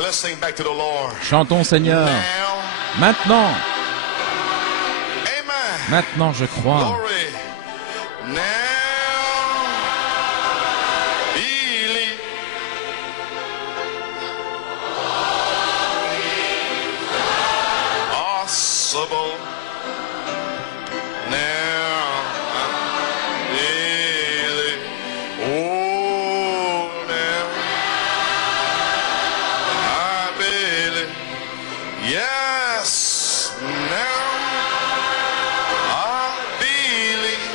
let's sing back to the Lord. Chantons Seigneur. Now, Maintenant, amen. maintenant je crois. Glory. Now, believe. Possible. Now, believe. Oh, now, I believe. Yes, now I believe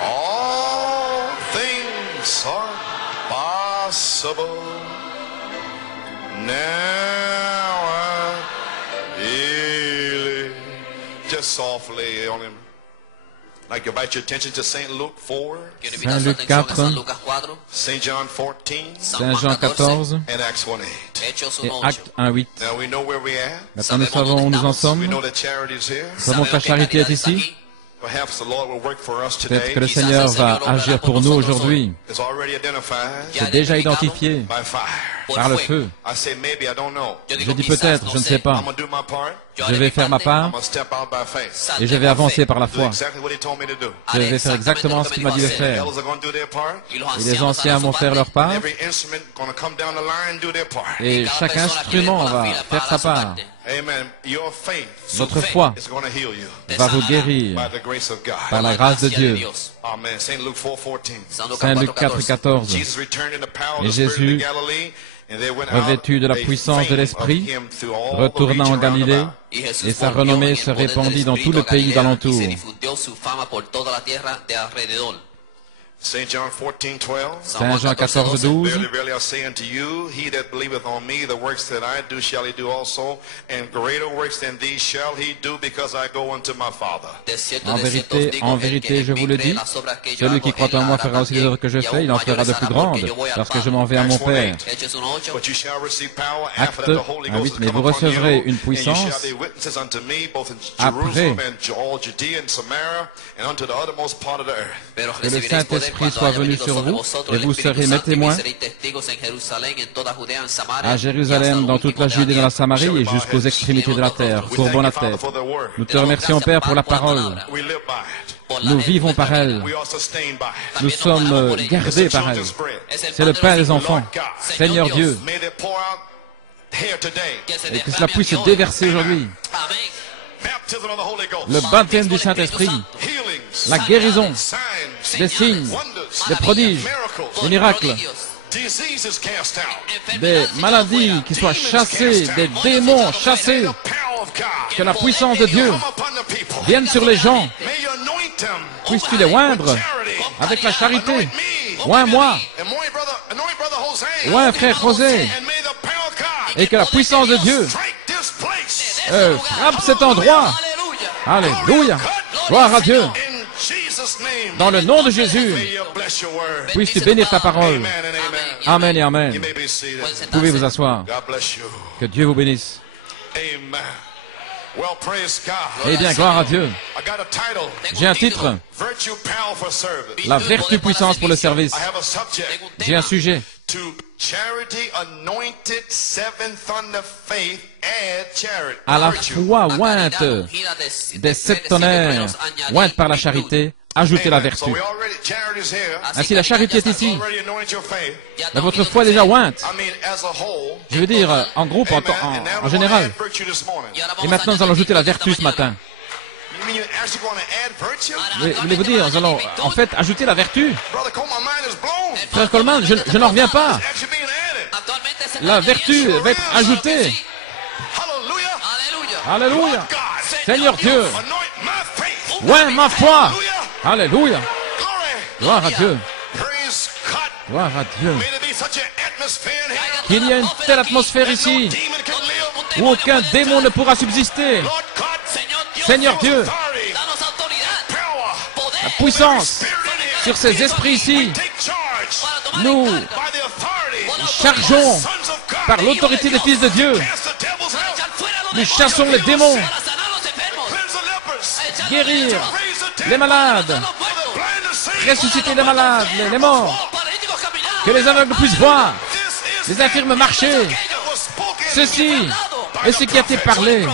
all things are possible. Now I believe. Just softly on him. I'd like to invite your attention to St. Luke 4, Quiero invitar su atención a San Lucas 4, St. John 14, Saint Jean 14 and Acts 1:8. Hechos et 1:8. Acte 1:8. Now we know where we're at. Maintenant nous savons où nous en sommes. We Nous know that charity is here. savons que la charité est ici. Perhaps the Lord will work for us Peut-être today. que le Seigneur va agir pour nous aujourd'hui. It's already identified C'est déjà identifié by fire. par le feu. I say maybe, I don't know. Je dis peut-être, je ne sais pas. I'm going to do my part. Je vais faire ma I'm part going to step out by faith. et je vais avancer par la Do foi. exactly what he told me to do. Je vais faire exactement ce qu'il m'a dit de The faire. elders are going to do their part. Et les anciens vont faire leur part. Every instrument going to come down the line do their part. Et chaque instrument va faire sa part. Amen. Your faith Votre foi is going to heal you va vous guérir by the grace of God. par la grâce de Dieu. Amen. Saint Luke 4:14. Saint Luc 4:14. Jesus returned in the power of Et the Spirit Jésus, to Galilee, and they went out, revêtu de la they puissance de famed l'Esprit, of him through all the retourna en region round Galilée, about. et sa renommée se répandit dans tout le pays d'alentour. Saint John 14:12. Saint Jean 14:12. Verily, verily, I say unto you, he that believeth on me, the works that I do shall he do also, and greater works than these shall he do, because I go unto my Father. En vérité, je vous le dis, celui qui croit en moi fera aussi les œuvres que je fais, il en fera de plus grandes, parce que je m'en vais à mon Père. But you shall receive power Acte after that the Holy 1:8, Ghost mais has come vous upon recevrez you, une and you puissance shall be witnesses unto me, both in après Jerusalem and all Judea and Samaria, and unto the uttermost part of the earth. que le Saint-Esprit soit venu sur vous, et vous serez mes témoins à Jérusalem, dans toute la Judée, dans la Samarie et jusqu'aux extrémités de la terre. We thank Courbons la you, Father, tête. for the word. Nous te remercions, Père, pour la parole. We live by it. Nous vivons par elle. We are sustained by it. Nous sommes gardés par elle. C'est le pain des enfants. Seigneur Dieu, May they pour out here today. et que cela puisse se déverser aujourd'hui. Baptism of the Holy Ghost. Le baptême du Saint-Esprit, Healings. la guérison, Signs. des signes, Wonders. des prodiges, des miracles, Diseases cast out. des maladies qui soient chassées, des démons chassés, The power of God. que la puissance de Dieu Come upon the people. vienne sur les gens. May you anoint them. Puisses-tu les oindre Charity. avec la charité. Anoint me. Oins-moi, Anoint brother Jose. oins frère José, And may the power of God et que la puissance de Dieu strike this place. frappe cet endroit. Alléluia. Gloire à Dieu. In Jesus' name. Dans le nom de Jésus, May you bless your word. puisses-tu bénir ta parole. Amen and amen. Amen et You Amen. may be seated. Vous pouvez vous asseoir. God bless you. Que Dieu vous bénisse. Amen. Well, praise God. Eh bien, gloire à Dieu. I got a title. J'ai un titre, Virtue, power for service. la vertu puissance pour le service. I have a subject. J'ai un sujet. To charity anointed seven thunder faith add charity. À la Virtue. foi ointe des sept tonnerres, ointe par la charité, ajoutez la Amen. So vertu. we already, charity's here. Ainsi, la charité est ici. Already anoint your faith. Mais votre foi est déjà ointe. I mean, as a whole. Je veux dire, en groupe, Amen. And now en we're going to général. add virtue this morning. Et maintenant, nous allons ajouter la vertu ce matin. You mean you're actually going to add virtue? Oui, voulez-vous dire, nous allons en fait ajouter la vertu. Brother Cole, my mind is blown. Frère Coleman, je n'en reviens pas. It's actually being added. La vertu va être ajoutée. Hallelujah. Alléluia. God. Seigneur Dieu, Anoint my faith. oins ma foi. Hallelujah. Alléluia. Glory. Gloire à Dieu. Praise God. Gloire à Dieu. May there be such an atmosphere in here. Qu'il y ait une telle atmosphère No ici demon can live. où aucun démon ne pourra subsister. Lord God. Seigneur Dieu, Authority. Power. la puissance Spirit in here. sur ces esprits ici, Take charge. nous By the authority. chargeons Sons of God. par l'autorité des fils de Dieu. Cast the devils out. Nous chassons les démons, Cleanse the lepers. guérir Raise the dead. les malades, The blind to see. ressusciter les malades, les morts, que les aveugles puissent voir. Les infirmes marchaient. Ceci est ce qui a été parlé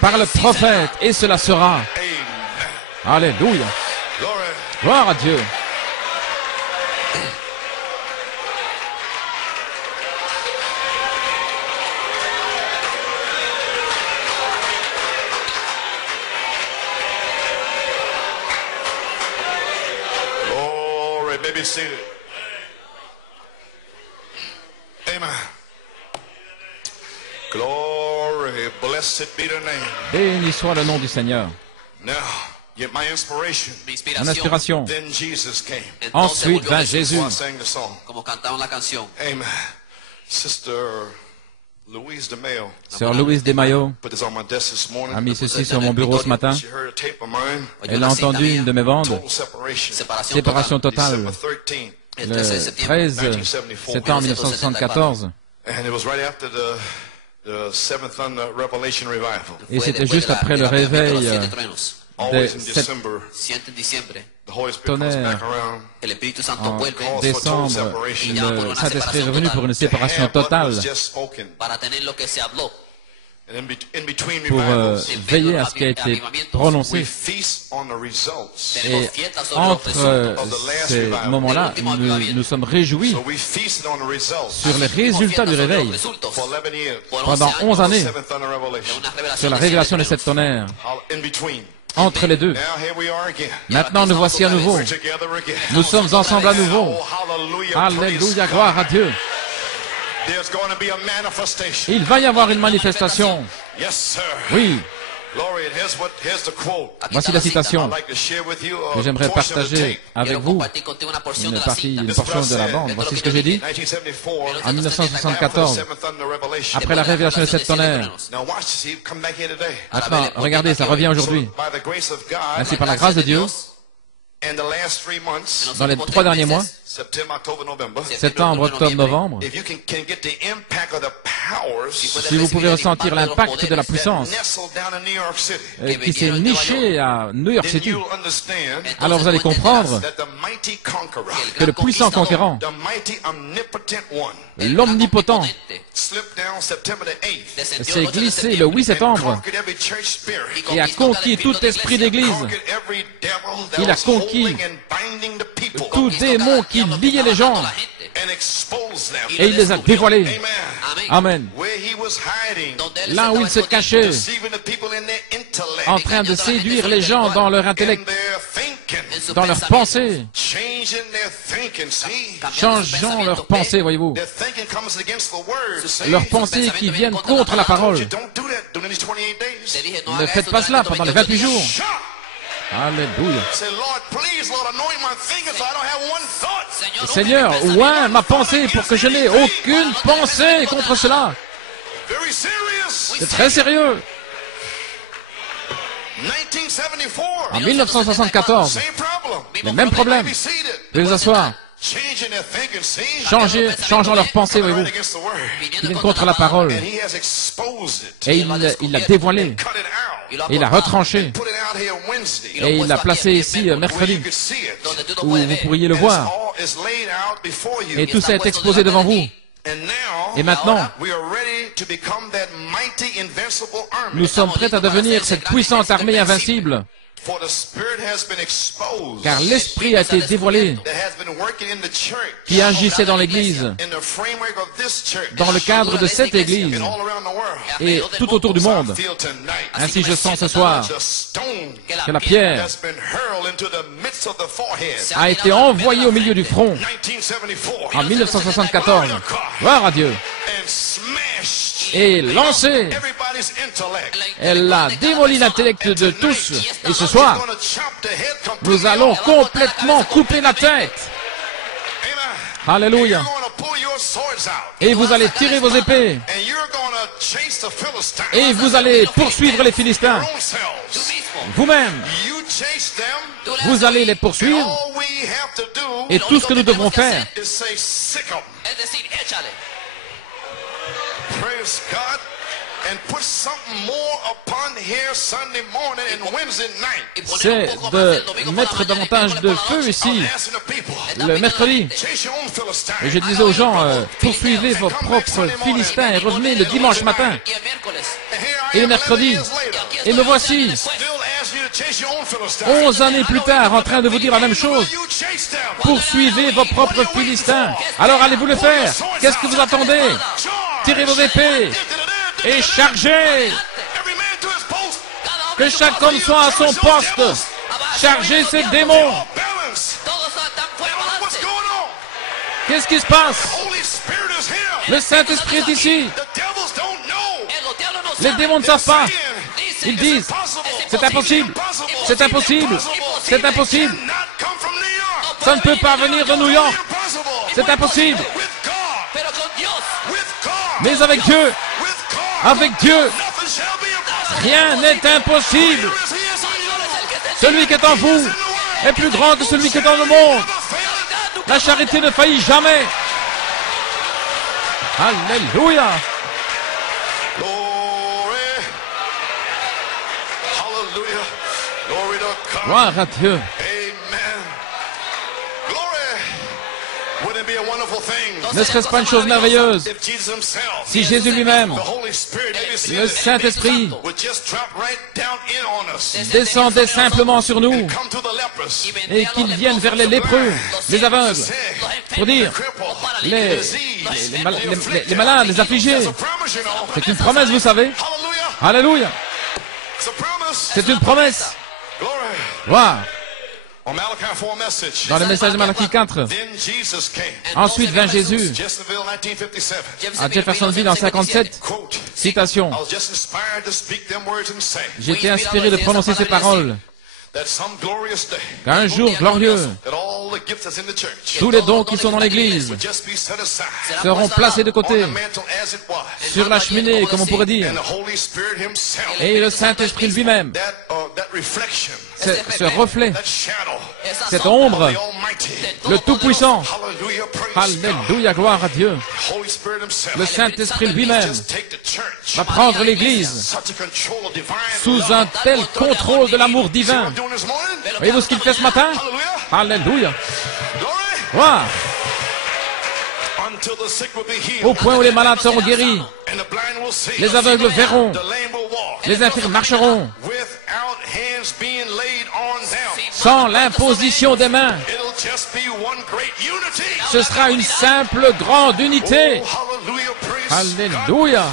par le prophète, et cela sera. Alléluia. Gloire à Dieu. Glory, baby, seated. Amen. Glory, blessed be the name. Béni soit le nom du Seigneur. Now, get my inspiration. Mon inspiration. Then Jesus came. Ensuite vint Jésus. So I sang the song. Como cantaban la canción. Amen. Sister Louise DeMayo Sœur Louise Desmaillots put this on my desk this morning. a mis ceci sur mon bureau ce matin. She heard a tape of mine. Elle a entendu une de mes bandes. Total separation. Séparation totale. December 13. Le 13 septembre 1974. And it was right after the Seventh Thunder Revelation Revival. Et c'était juste après le réveil des Always in sept December, Diciembre, the Holy Spirit comes tonnerres. back around. el Espíritu Santo En vuelve décembre, le Saint-Esprit est revenu pour une séparation What totale, was just spoken. para tener lo que se habló. And in between pour revivals, veiller à ce qui a été we prononcé. feast on the results. Et entre ces moments-là, nous sommes réjouis So we feasted on the results sur les résultats du réveil for 11 years. pendant 11 années Seventh Thunder Revelation. sur la révélation des sept tonnerres. In between. Entre les deux. Now here we are again. Maintenant, nous voici à nouveau. We're together again. Nous sommes ensemble à nouveau. Oh, hallelujah. Alléluia, gloire à Dieu. There's going to be a manifestation. Il va y avoir une manifestation. Yes, sir. Oui, Glory, and here's the quote. voici la I'd citation like to share with you que a j'aimerais portion of the partager tape. avec Quiero vous. compartir contigo una porción Une de la partie, cinta. une portion de la bande. Voici ce que j'ai dit. 1974, En 1974, after the Seventh Thunder Revelation. après la révélation des sept tonnerres. Now watch this. He come back here today. Maintenant, regardez, ça revient aujourd'hui. By the grace of God, Ainsi, par la grâce de Dieu, in the last 3 months, dans les 3 derniers mois, September, October, November, septembre, octobre, novembre, if you can get the impact of the powers si vous pouvez ressentir l'impact de la puissance nestled down in New York City, qui s'est nichée à New York then City, you'll understand alors vous allez comprendre that the mighty conqueror, que le puissant conquérant, the mighty omnipotent one, l'omnipotent, slipped down September the 8th s'est glissé le 8 and septembre conquered every church spirit. et a conquis tout esprit d'église, Conquered every devil that Il a was conquis holding and binding the people tout démon qui liait les gens, and exposed them. et il les a dévoilés. Amen. Amen. Where he was hiding, Là où il se cachait, deceiving the people in their intellect, en train de séduire les gens dans leur in intellect, their thinking, dans leurs pensées, changing their thinking. See, changeant leurs pensées, voyez-vous. their thinking comes against the word. See? Leurs pensées qui viennent contre la parole. You don't do that during these 28 days. Ne faites pas cela pendant les 28 jours. Shut. Alléluia. Say, Lord, please, Lord, anoint my fingers so I don't have one thought. Seigneur, oint ma pensée pour que je n'ai aucune pensée contre cela. Very serious. C'est très sérieux. 1974. En 1974, Same problem. les mêmes problèmes. Be seated. Veuillez vous asseoir. Changing their thinking, see? Changeant leurs pensées, Right voyez-vous, against the word. qui viennent contre la parole. And he has exposed it. Et il l'a dévoilé, Cut it out. et il l'a retranché, Put it out here Wednesday. et il l'a placé ici Where mercredi, you could see it. où vous pourriez le And voir. it's laid out before you. Et tout ça est exposé devant vous. And now, Et maintenant, we are ready to become that mighty, invincible army. nous sommes prêts à devenir cette puissante armée invincible, For the Spirit has been exposed. car l'Esprit a été dévoilé, That has been working in the church. qui agissait dans l'Église, In the framework of this church. dans le cadre de cette Église, And all around the world. et tout autour du monde. I feel tonight Ainsi je sens ce soir the stone que la pierre has been hurled into the midst of the forehead. a été envoyée au milieu du front 1974. en 1974. Gloire à Dieu. And smashed Et lancée. everybody's intellect. Elle a démoli l'intellect de tous. Et ce soir, We're gonna chop the head completely nous allons off. complètement couper la tête. Amen. Alléluia. You're gonna pull your swords out. Et vous allez tirer vos épées. And you're gonna chase the Philistines. Et vous allez poursuivre les Philistins. Your own selves. Vous-même, You chase them. vous allez les poursuivre. All we have to do Et tout ce que nous devrons faire, is say, sick 'em. Es decir, échale. Praise God. c'est de mettre davantage de feu ici, le mercredi. Et je disais aux gens, poursuivez vos propres Philistins et revenez le dimanche matin. Et le mercredi. Et me voici, 11 années plus tard, en train de vous dire la même chose. Poursuivez vos propres Philistins. Alors allez-vous le faire? Qu'est-ce que vous attendez? Tirez vos épées et chargez. Que chaque homme soit à son poste. Chargez ces démons. Qu'est-ce qui se passe? Le Saint-Esprit est ici. Les démons ne savent pas. Ils disent, c'est impossible, c'est impossible, c'est impossible. Ça ne peut pas venir de New York. C'est impossible. Mais avec Dieu, rien n'est impossible. Celui qui est en vous est plus grand que celui qui est dans le monde. La charité ne faillit jamais. Alléluia. Gloire à Dieu. Ne serait-ce pas une chose merveilleuse si Jésus lui-même, le Saint-Esprit, descendait simplement sur nous et qu'il vienne vers les lépreux, les aveugles, pour dire les malades, les affligés. C'est une promesse, vous savez. Alléluia. C'est une promesse. Wow. Dans le message de Malachie 4, ensuite vint Jésus à Jeffersonville en 57. Citation. J'étais inspiré de prononcer ces paroles. Qu'un jour glorieux, tous les dons qui sont dans l'Église seront placés de côté, sur la cheminée, comme on pourrait dire, et le Saint-Esprit lui-même, ce reflet, cette ombre, le Tout-Puissant, alléluia, gloire à Dieu, le Saint-Esprit lui-même va prendre l'Église sous un tel contrôle de l'amour divin. Voyez-vous ce qu'il fait ce matin? Alléluia. Wow. Au point où les malades seront guéris, les aveugles verront, les infirmes marcheront, sans l'imposition des mains. Ce sera une simple grande unité. Alléluia.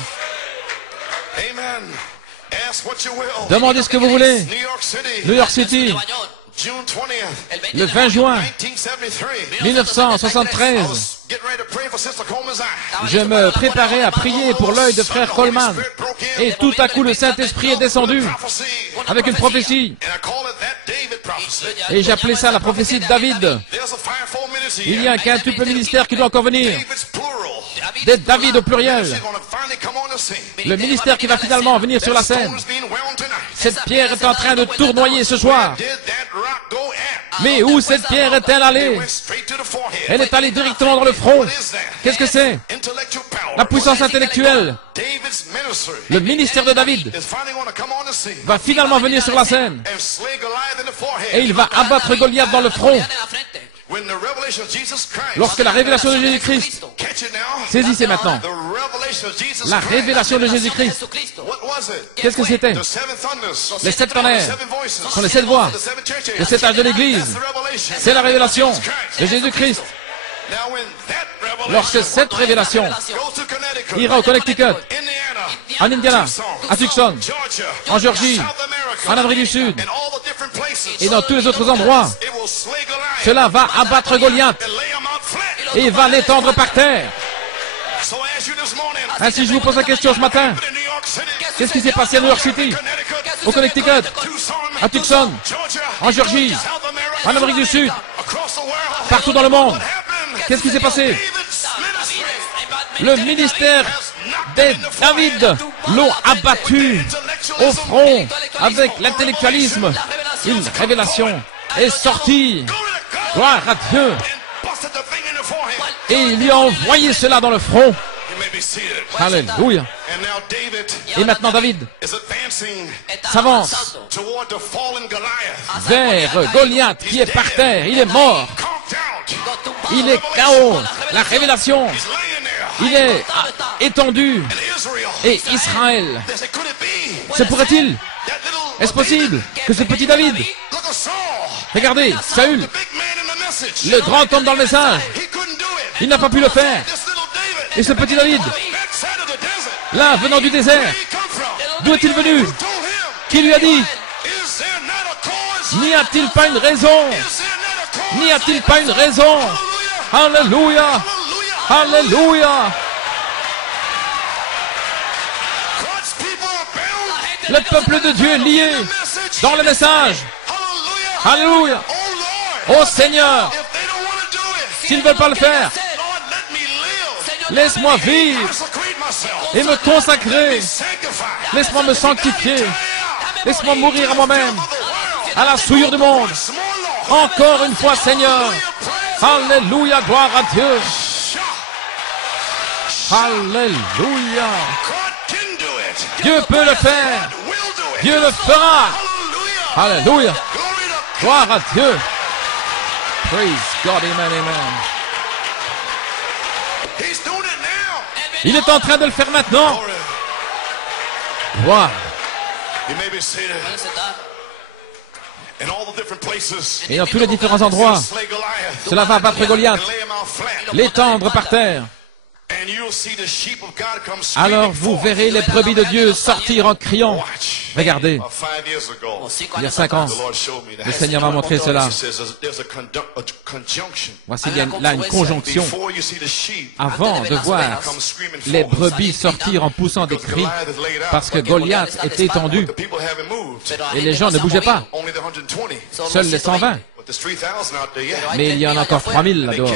Demandez ce que vous voulez. New York City, le 20 juin 1973, je me préparais à prier pour l'œil de frère Coleman. Et tout à coup, le Saint-Esprit est descendu avec une prophétie. Et j'appelais ça la prophétie de David. Il y a un quintuple ministère qui doit encore venir. Des David au pluriel. Le ministère qui va finalement venir sur la scène. Cette pierre est en train de tournoyer ce soir. Mais où cette pierre est-elle allée? Elle est allée directement dans le front. Qu'est-ce que c'est? La puissance intellectuelle. Le ministère de David va finalement venir sur la scène. Et il va abattre Goliath dans le front. Lorsque la révélation de Jésus-Christ, saisissez maintenant, la révélation de Jésus-Christ, qu'est-ce que c'était? Les 7 tonnerres sont les 7 voix, les 7 âges de l'Église, c'est la révélation de Jésus-Christ. Lorsque cette révélation ira au Connecticut, en Indiana, à Tucson, en Géorgie, en Amérique du Sud, et dans tous les autres endroits, cela va abattre Goliath et va l'étendre par terre. Ainsi, je vous pose la question ce matin. Qu'est-ce qui s'est passé à New York City, au Connecticut, à Tucson, en Géorgie, en Amérique du Sud, partout dans le monde? Qu'est-ce qui s'est passé? Le ministère des David l'ont abattu au front avec l'intellectualisme. Une révélation est sortie. Gloire à Dieu. Et il lui a envoyé cela dans le front. Alléluia. Et maintenant David s'avance vers Goliath qui est par terre. Il est mort. Il est KO. La révélation. Il est étendu. Et Israël. Se pourrait-il? Est-ce possible que ce petit David, regardez, Saül, le grand homme dans le message, il n'a pas pu le faire. Et ce petit David, là, venant du désert, d'où est-il venu? Qui lui a dit? N'y a-t-il pas une raison? N'y a-t-il pas une raison? Alléluia! Alléluia! Le peuple de Dieu est lié dans le message. Alléluia! Ô Seigneur, s'ils ne veulent pas le faire, laisse-moi vivre et me consacrer. Laisse-moi me sanctifier. Laisse-moi mourir à moi-même, à la souillure du monde. Encore une fois, Seigneur. Alléluia, gloire à Dieu. Alléluia. Dieu peut le faire. Dieu le fera. Alléluia. Gloire à Dieu. Praise God, amen, amen. Il est en train de le faire maintenant. Gloire. Et dans tous les différents endroits, cela va abattre Goliath, l'étendre par terre. Alors vous verrez les brebis de Dieu sortir en criant. Regardez, il y a 5 ans, le Seigneur m'a montré cela. Voici, il y a là une conjonction. Avant de voir les brebis sortir en poussant des cris, parce que Goliath était étendu, et les gens ne bougeaient pas. Seuls les 120. Mais il y en a encore 3000 là-dehors.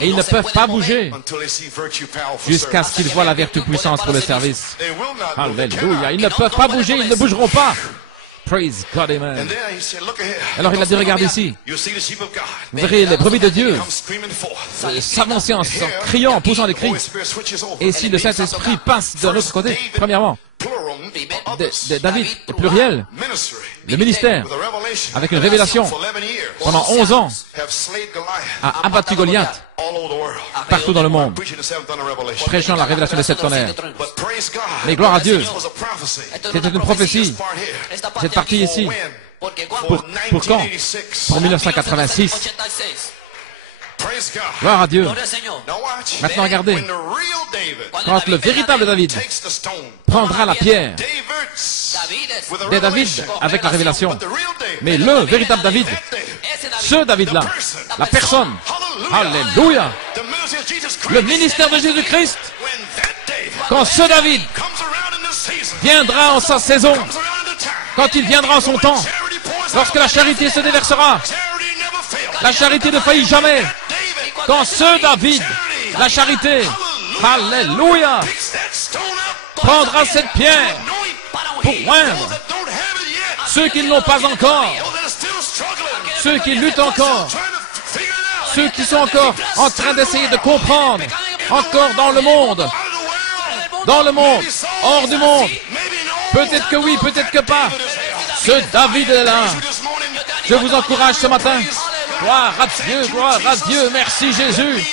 Et ils ne peuvent pas bouger jusqu'à ce qu'ils voient la vertu puissance pour le service. Alléluia. Ils ne peuvent pas bouger, ils ne bougeront pas. Praise God, amen. Alors il a dit, regarde ici. Vous verrez les brebis de Dieu s'avancer en criant, en poussant des cris. Et si le Saint-Esprit passe de l'autre côté, premièrement, David, pluriel, le ministère, avec une révélation, pendant 11 ans, a abattu Goliath partout dans le monde, prêchant la révélation des 7 tonnerres. Mais gloire à Dieu, c'était une prophétie. Cette partie ici, pour quand? Pour 1986. Gloire à Dieu. Maintenant, regardez. Quand le véritable David prendra la pierre des David avec la révélation, mais le véritable David, ce David-là, la personne, alléluia, le ministère de Jésus-Christ, quand ce David viendra en sa saison, quand il viendra en son temps, lorsque la charité se déversera, la charité ne faillit jamais. Quand ce David, la charité, alléluia, prendra cette pierre pour oindre ceux qui ne l'ont pas encore, ceux qui luttent encore, ceux qui sont encore en train d'essayer de comprendre, encore dans le monde, hors du monde. Peut-être que oui, peut-être que pas. Ce David est là. Je vous encourage ce matin. Gloire à Dieu, merci Jésus.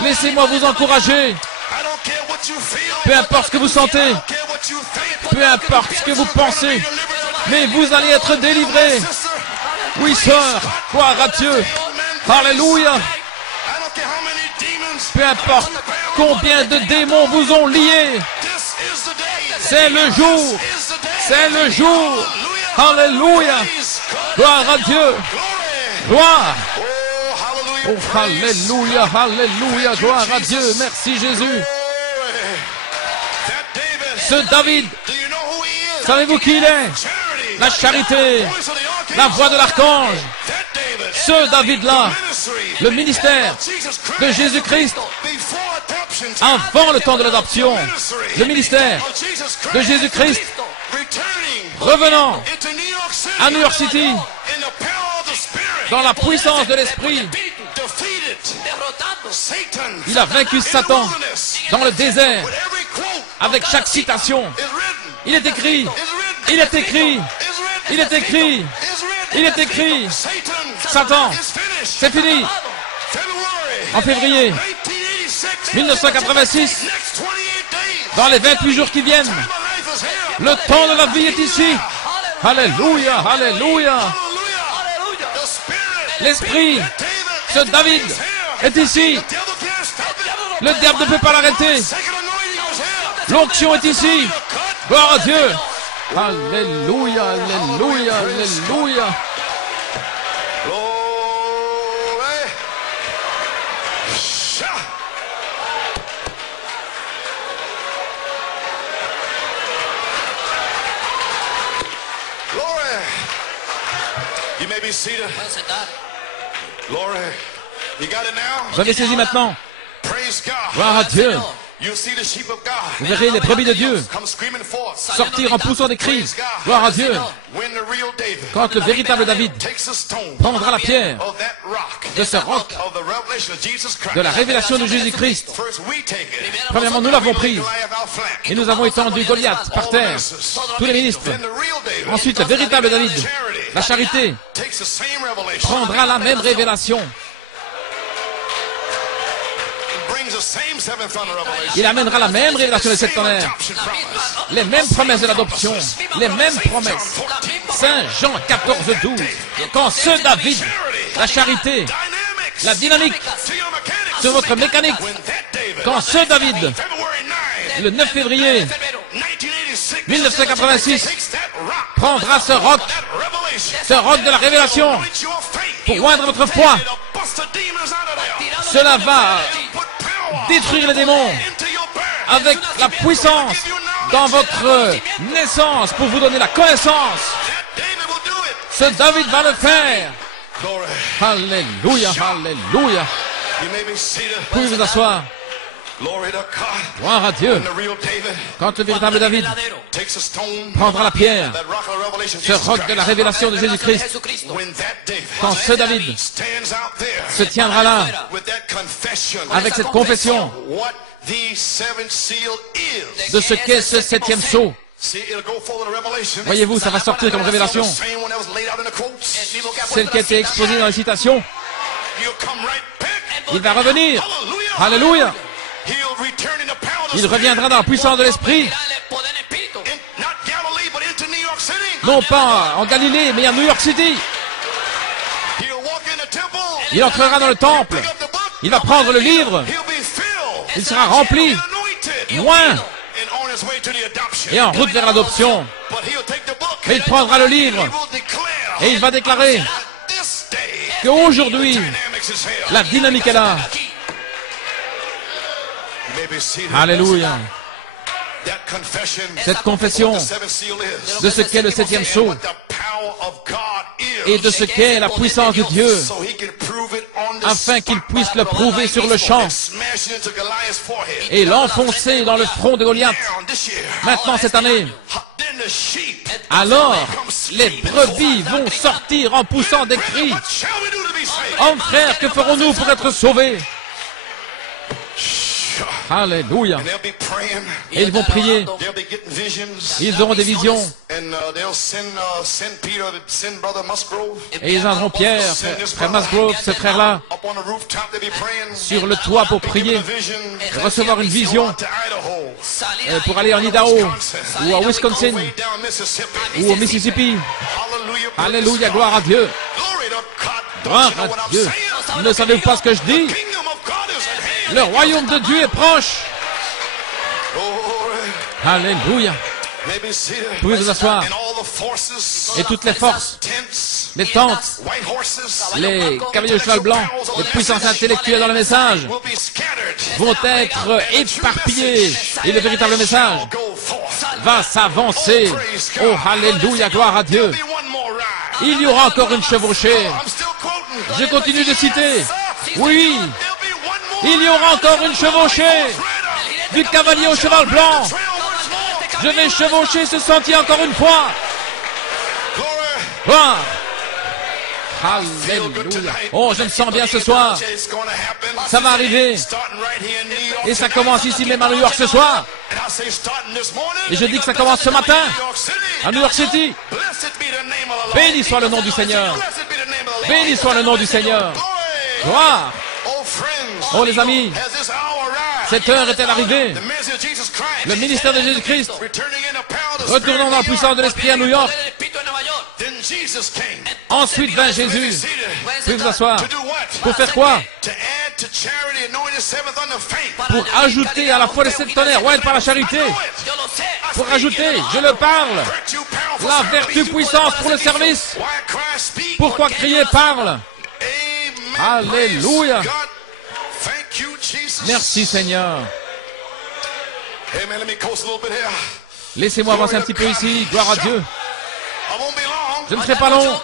Laissez-moi vous encourager. Peu importe ce que vous sentez, peu importe ce que vous pensez, mais vous allez être délivrés. Oui, sœur, gloire à Dieu. Alléluia. Peu importe combien de démons vous ont liés, c'est le jour. C'est le jour. Alléluia. Gloire à Dieu. Gloire. Oh, alléluia, alléluia, gloire à Dieu. Merci Jésus. Ce David, savez-vous qui il est? La charité, la voix de l'archange. Ce David-là, le ministère de Jésus-Christ, avant le temps de l'adoption, le ministère de Jésus-Christ, revenant à New York City, dans la puissance de l'Esprit, il a vaincu Satan dans le désert, avec chaque citation. Il est écrit, il est écrit, il est écrit, il est écrit. Satan, c'est fini. En février 1986, dans les 28 jours qui viennent, le temps de la vie est ici. Alléluia, alléluia. L'esprit, ce David, est ici. Le diable ne peut pas l'arrêter. L'onction est ici. Gloire à Dieu. Alléluia, alléluia, alléluia. Vous avez saisi maintenant. Gloire à Dieu. Vous verrez les brebis de Dieu sortir en poussant des cris. Gloire à Dieu. Quand le véritable David prendra la pierre de ce roc de la révélation de Jésus-Christ. Premièrement, nous l'avons prise et nous avons étendu Goliath par terre, tous les ministres. Ensuite, le véritable David, la charité, prendra la même révélation. Il amènera la même révélation des sept tonnerres, les mêmes promesses de l'adoption, les mêmes promesses. Saint Jean 14, 12. Quand ce David, la charité, la dynamique sur votre mécanique, quand ce David, le 9 février 1986, prendra ce roc de la révélation pour oindre votre foi, cela va détruire les démons avec la puissance dans votre naissance pour vous donner la connaissance. Ce David va le faire. Alléluia, alléluia. Vous pouvez vous asseoir. Gloire à Dieu. Quand le véritable David prendra la pierre, ce roc de la révélation de Jésus-Christ, quand ce David se tiendra là avec cette confession de ce qu'est ce septième sceau, voyez-vous, ça va sortir comme révélation. Celle qui a été exposée dans les citations, il va revenir. Alléluia. Il reviendra dans la puissance de l'Esprit, non pas en Galilée, mais à New York City. Il entrera dans le temple, il va prendre le livre, il sera rempli, loin, et en route vers l'adoption. Mais il prendra le livre, et il va déclarer qu'aujourd'hui, la dynamique est là. Alléluia. Cette confession de ce qu'est le septième sceau et de ce qu'est la puissance de Dieu, afin qu'il puisse le prouver sur le champ et l'enfoncer dans le front de Goliath. Maintenant, cette année, alors les brebis vont sortir en poussant des cris. Hommes, frères, que ferons-nous pour être sauvés? Alléluia. Et ils vont prier. Ils auront des visions. Et ils enverront Pierre, frère Musgrove, ce frère-là, sur le toit pour prier, recevoir une vision pour aller en Idaho, ou à Wisconsin, ou au Mississippi. Alléluia, gloire à Dieu. Gloire à Dieu. Ne savez-vous pas ce que je dis? Le royaume de Dieu est proche. Alléluia. Vous pouvez vous asseoir. Et toutes les forces, les tentes, les cavaliers de cheval blanc, les puissances intellectuelles dans le message vont être éparpillées. Et le véritable message va s'avancer. Oh, alléluia, gloire à Dieu. Il y aura encore une chevauchée. Je continue de citer. Oui. Il y aura encore une chevauchée du cavalier au cheval blanc. Je vais chevaucher ce sentier encore une fois. Gloire. Alléluia. Oh, je me sens bien ce soir. Ça va arriver. Et ça commence ici même à New York ce soir. Et je dis que ça commence ce matin à New York City. Béni soit le nom du Seigneur. Béni soit le nom du Seigneur. Gloire. Oh les amis, cette heure est-elle arrivée? Le ministère de Jésus-Christ, retournons dans la puissance de l'Esprit à New York. Ensuite vint Jésus. Pouvez vous asseoir. Pour faire quoi? Pour ajouter à la foi de cette tonnerre, ouais, par la charité. Pour ajouter, je le parle, la vertu puissance pour le service. Pourquoi crier parle? Alléluia. Merci Seigneur. Laissez-moi avancer un petit peu ici. Gloire à Dieu. Je ne serai pas long.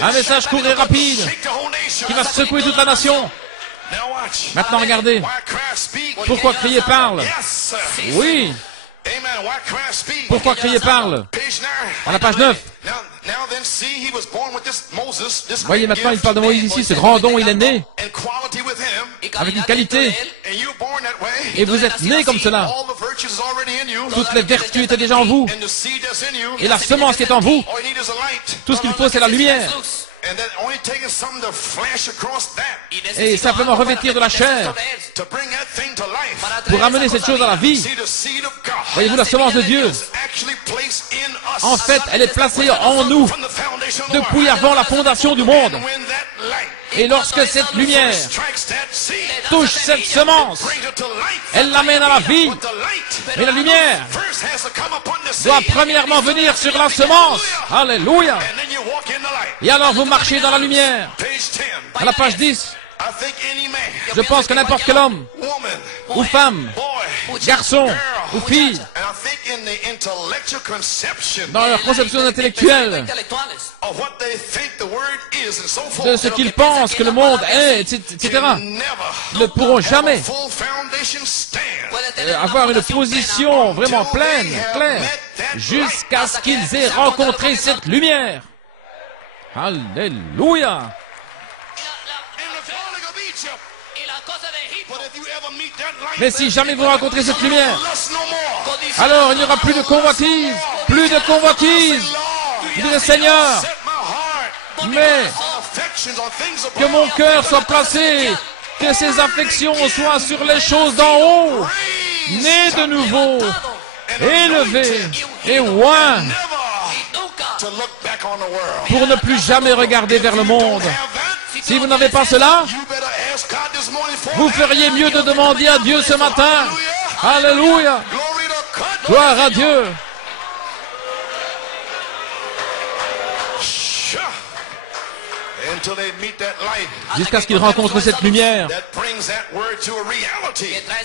Un message court et rapide qui va secouer toute la nation. Maintenant regardez. Pourquoi crier parle? Oui. Pourquoi crier parle? À la page 9. Voyez maintenant, il parle de Moïse ici, ce grand don, il est né avec une qualité. Et vous êtes né comme cela. Toutes les vertus étaient déjà en vous. Et la semence qui est en vous, tout ce qu'il faut, c'est la lumière. Et simplement revêtir de la chair pour amener cette chose à la vie. Voyez-vous, la semence de Dieu, en fait, elle est placée en nous depuis avant la fondation du monde. Et lorsque cette lumière touche cette semence, elle l'amène à la vie. Mais la lumière doit premièrement venir sur la semence. Alléluia. Et alors vous marchez dans la lumière. À la page 10, je pense que n'importe quel homme, ou femme, garçon, ou fille, dans leur conception intellectuelle, de ce qu'ils pensent que le monde est, etc., ne pourront jamais avoir une position vraiment pleine, claire, jusqu'à ce qu'ils aient rencontré cette lumière. Alléluia. Mais si jamais vous rencontrez cette lumière, alors il n'y aura plus de convoitise, plus de convoitise. Vous direz, Seigneur, mais que mon cœur soit placé, que ses affections soient sur les choses d'en haut, né de nouveau, élevé et oint, pour ne plus jamais regarder vers le monde. Si vous n'avez pas cela, vous feriez mieux de demander à Dieu ce matin. Alléluia. Gloire à Dieu. Jusqu'à ce qu'ils rencontrent cette lumière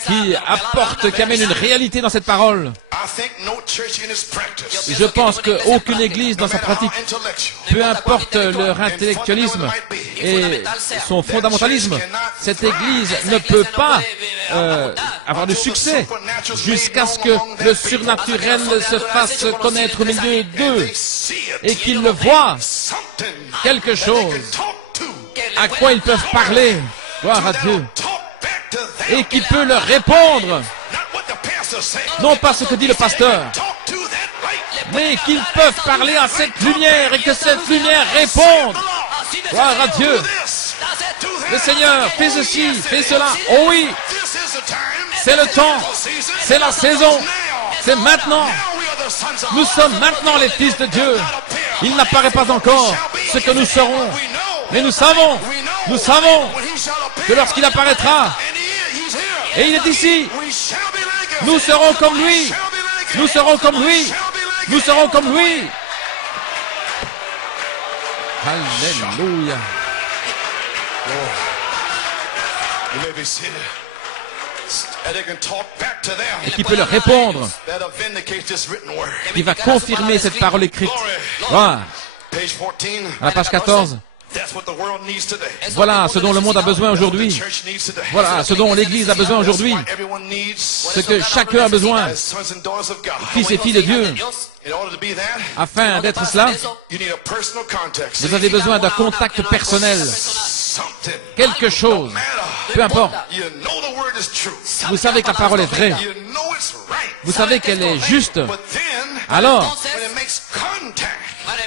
qui apporte, qui amène une réalité dans cette parole. Je pense qu'aucune église dans sa pratique, peu importe leur intellectualisme et son fondamentalisme, cette église ne peut pas avoir de succès jusqu'à ce que le surnaturel se fasse connaître au milieu d'eux et qu'ils le voient, quelque chose à quoi ils peuvent parler, gloire à Dieu, et qui peut leur répondre, non pas ce que dit le pasteur, mais qu'ils peuvent parler à cette lumière et que cette lumière réponde, gloire à Dieu. Le Seigneur fait ceci, fait cela, oh oui, c'est le temps, c'est la saison, c'est maintenant. Nous sommes maintenant les fils de Dieu. Il n'apparaît pas encore ce que nous serons. Mais nous savons que lorsqu'il apparaîtra, et il est ici, nous serons comme lui, nous serons comme lui, nous serons comme lui. Alléluia. Et qui peut leur répondre, qui va confirmer cette parole écrite. Voilà. À la page 14. Voilà ce dont le monde a besoin aujourd'hui. Voilà ce dont l'Église a besoin aujourd'hui. Ce que chacun a besoin. Fils et filles de Dieu. Afin d'être cela, vous avez besoin d'un contact personnel quelque chose, peu importe. Vous savez que la parole est vraie. Vous savez qu'elle est juste. Alors,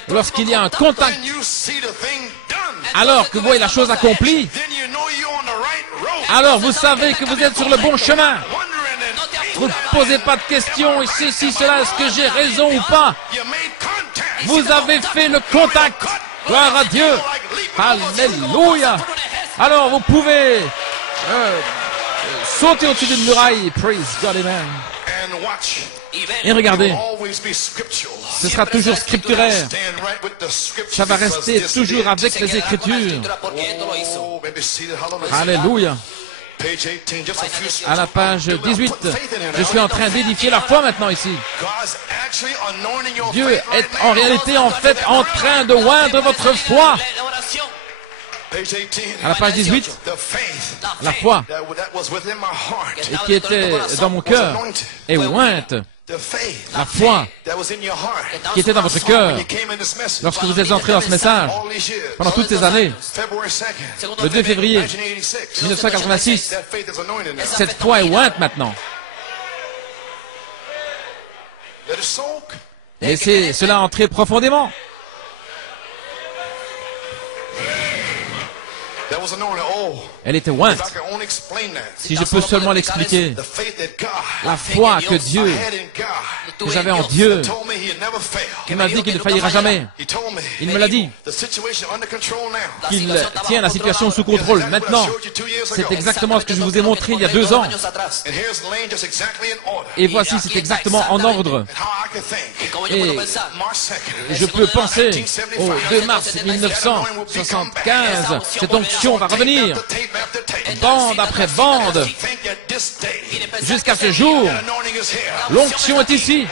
lorsqu'il y a un contact, alors que vous voyez la chose accomplie, alors vous savez que vous êtes sur le bon chemin. Vous ne posez pas de questions, et ceci, cela, est-ce que j'ai raison ou pas? Vous avez fait le contact. Gloire à Dieu. Alléluia. Alors vous pouvez sauter au-dessus d'une muraille. Praise God, amen. Et regardez, ce sera toujours scripturaire. Ça va rester toujours avec les Écritures. Alléluia. À la page 18, je suis en train d'édifier la foi maintenant ici. Dieu est en réalité en fait en train de oindre votre foi. À la page 18, la foi et qui était dans mon cœur est ointe. La foi qui était dans votre cœur lorsque vous êtes entré dans ce message pendant toutes ces années. Le 2 février 1986, cette foi est ointe maintenant. Laissez cela entrer profondément. Elle était ointe. Si je peux seulement l'expliquer, la foi que Dieu, que j'avais en Dieu, qui m'a dit qu'il ne faillira jamais. Il me l'a dit, qu'il tient la situation sous contrôle. Maintenant, c'est exactement ce que je vous ai montré il y a 2 ans. Et voici, c'est exactement en ordre. Et je peux penser au 2 mars 1975, cette onction va revenir, bande après bande, jusqu'à ce jour. L'onction est ici.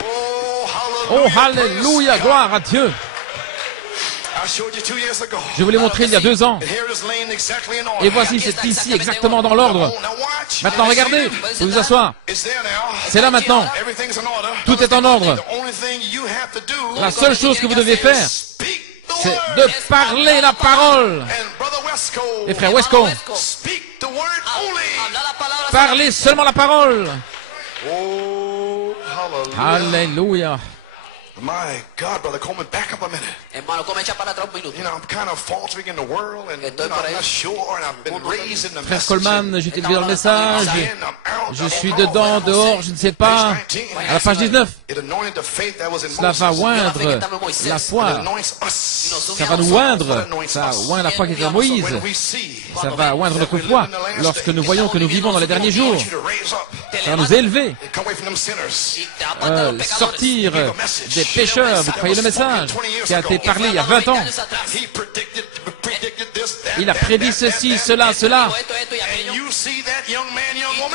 Oh, alléluia, gloire à Dieu. Je vous l'ai montré il y a 2 ans. Et voici, c'est ici exactement dans l'ordre. Maintenant, regardez, vous vous asseoir. C'est là maintenant. Tout est en ordre. La seule chose que vous devez faire, c'est de parler la parole. Et frère Wesco, parlez seulement la parole. Alléluia. My God, Brother Coleman, back up a minute. Hermano, come echa para atrás un minuto. You know, I'm kind of faltering in the world, and I'm not sure, and I've been raised in the Frère message. Coleman, j'ai été élevé dans le message. Je suis dedans, dehors, je ne sais pas. À la page 19. Cela va oindre la foi. Ça va nous oindre. Ça oint la foi qui était en Moïse. Ça va oindre notre foi. Lorsque nous voyons que nous vivons dans les derniers jours, ça va nous élever. Sortir des pécheurs. Vous croyez le message qui a été parlé il y a 20 ans? Il a prédit ceci, cela, cela.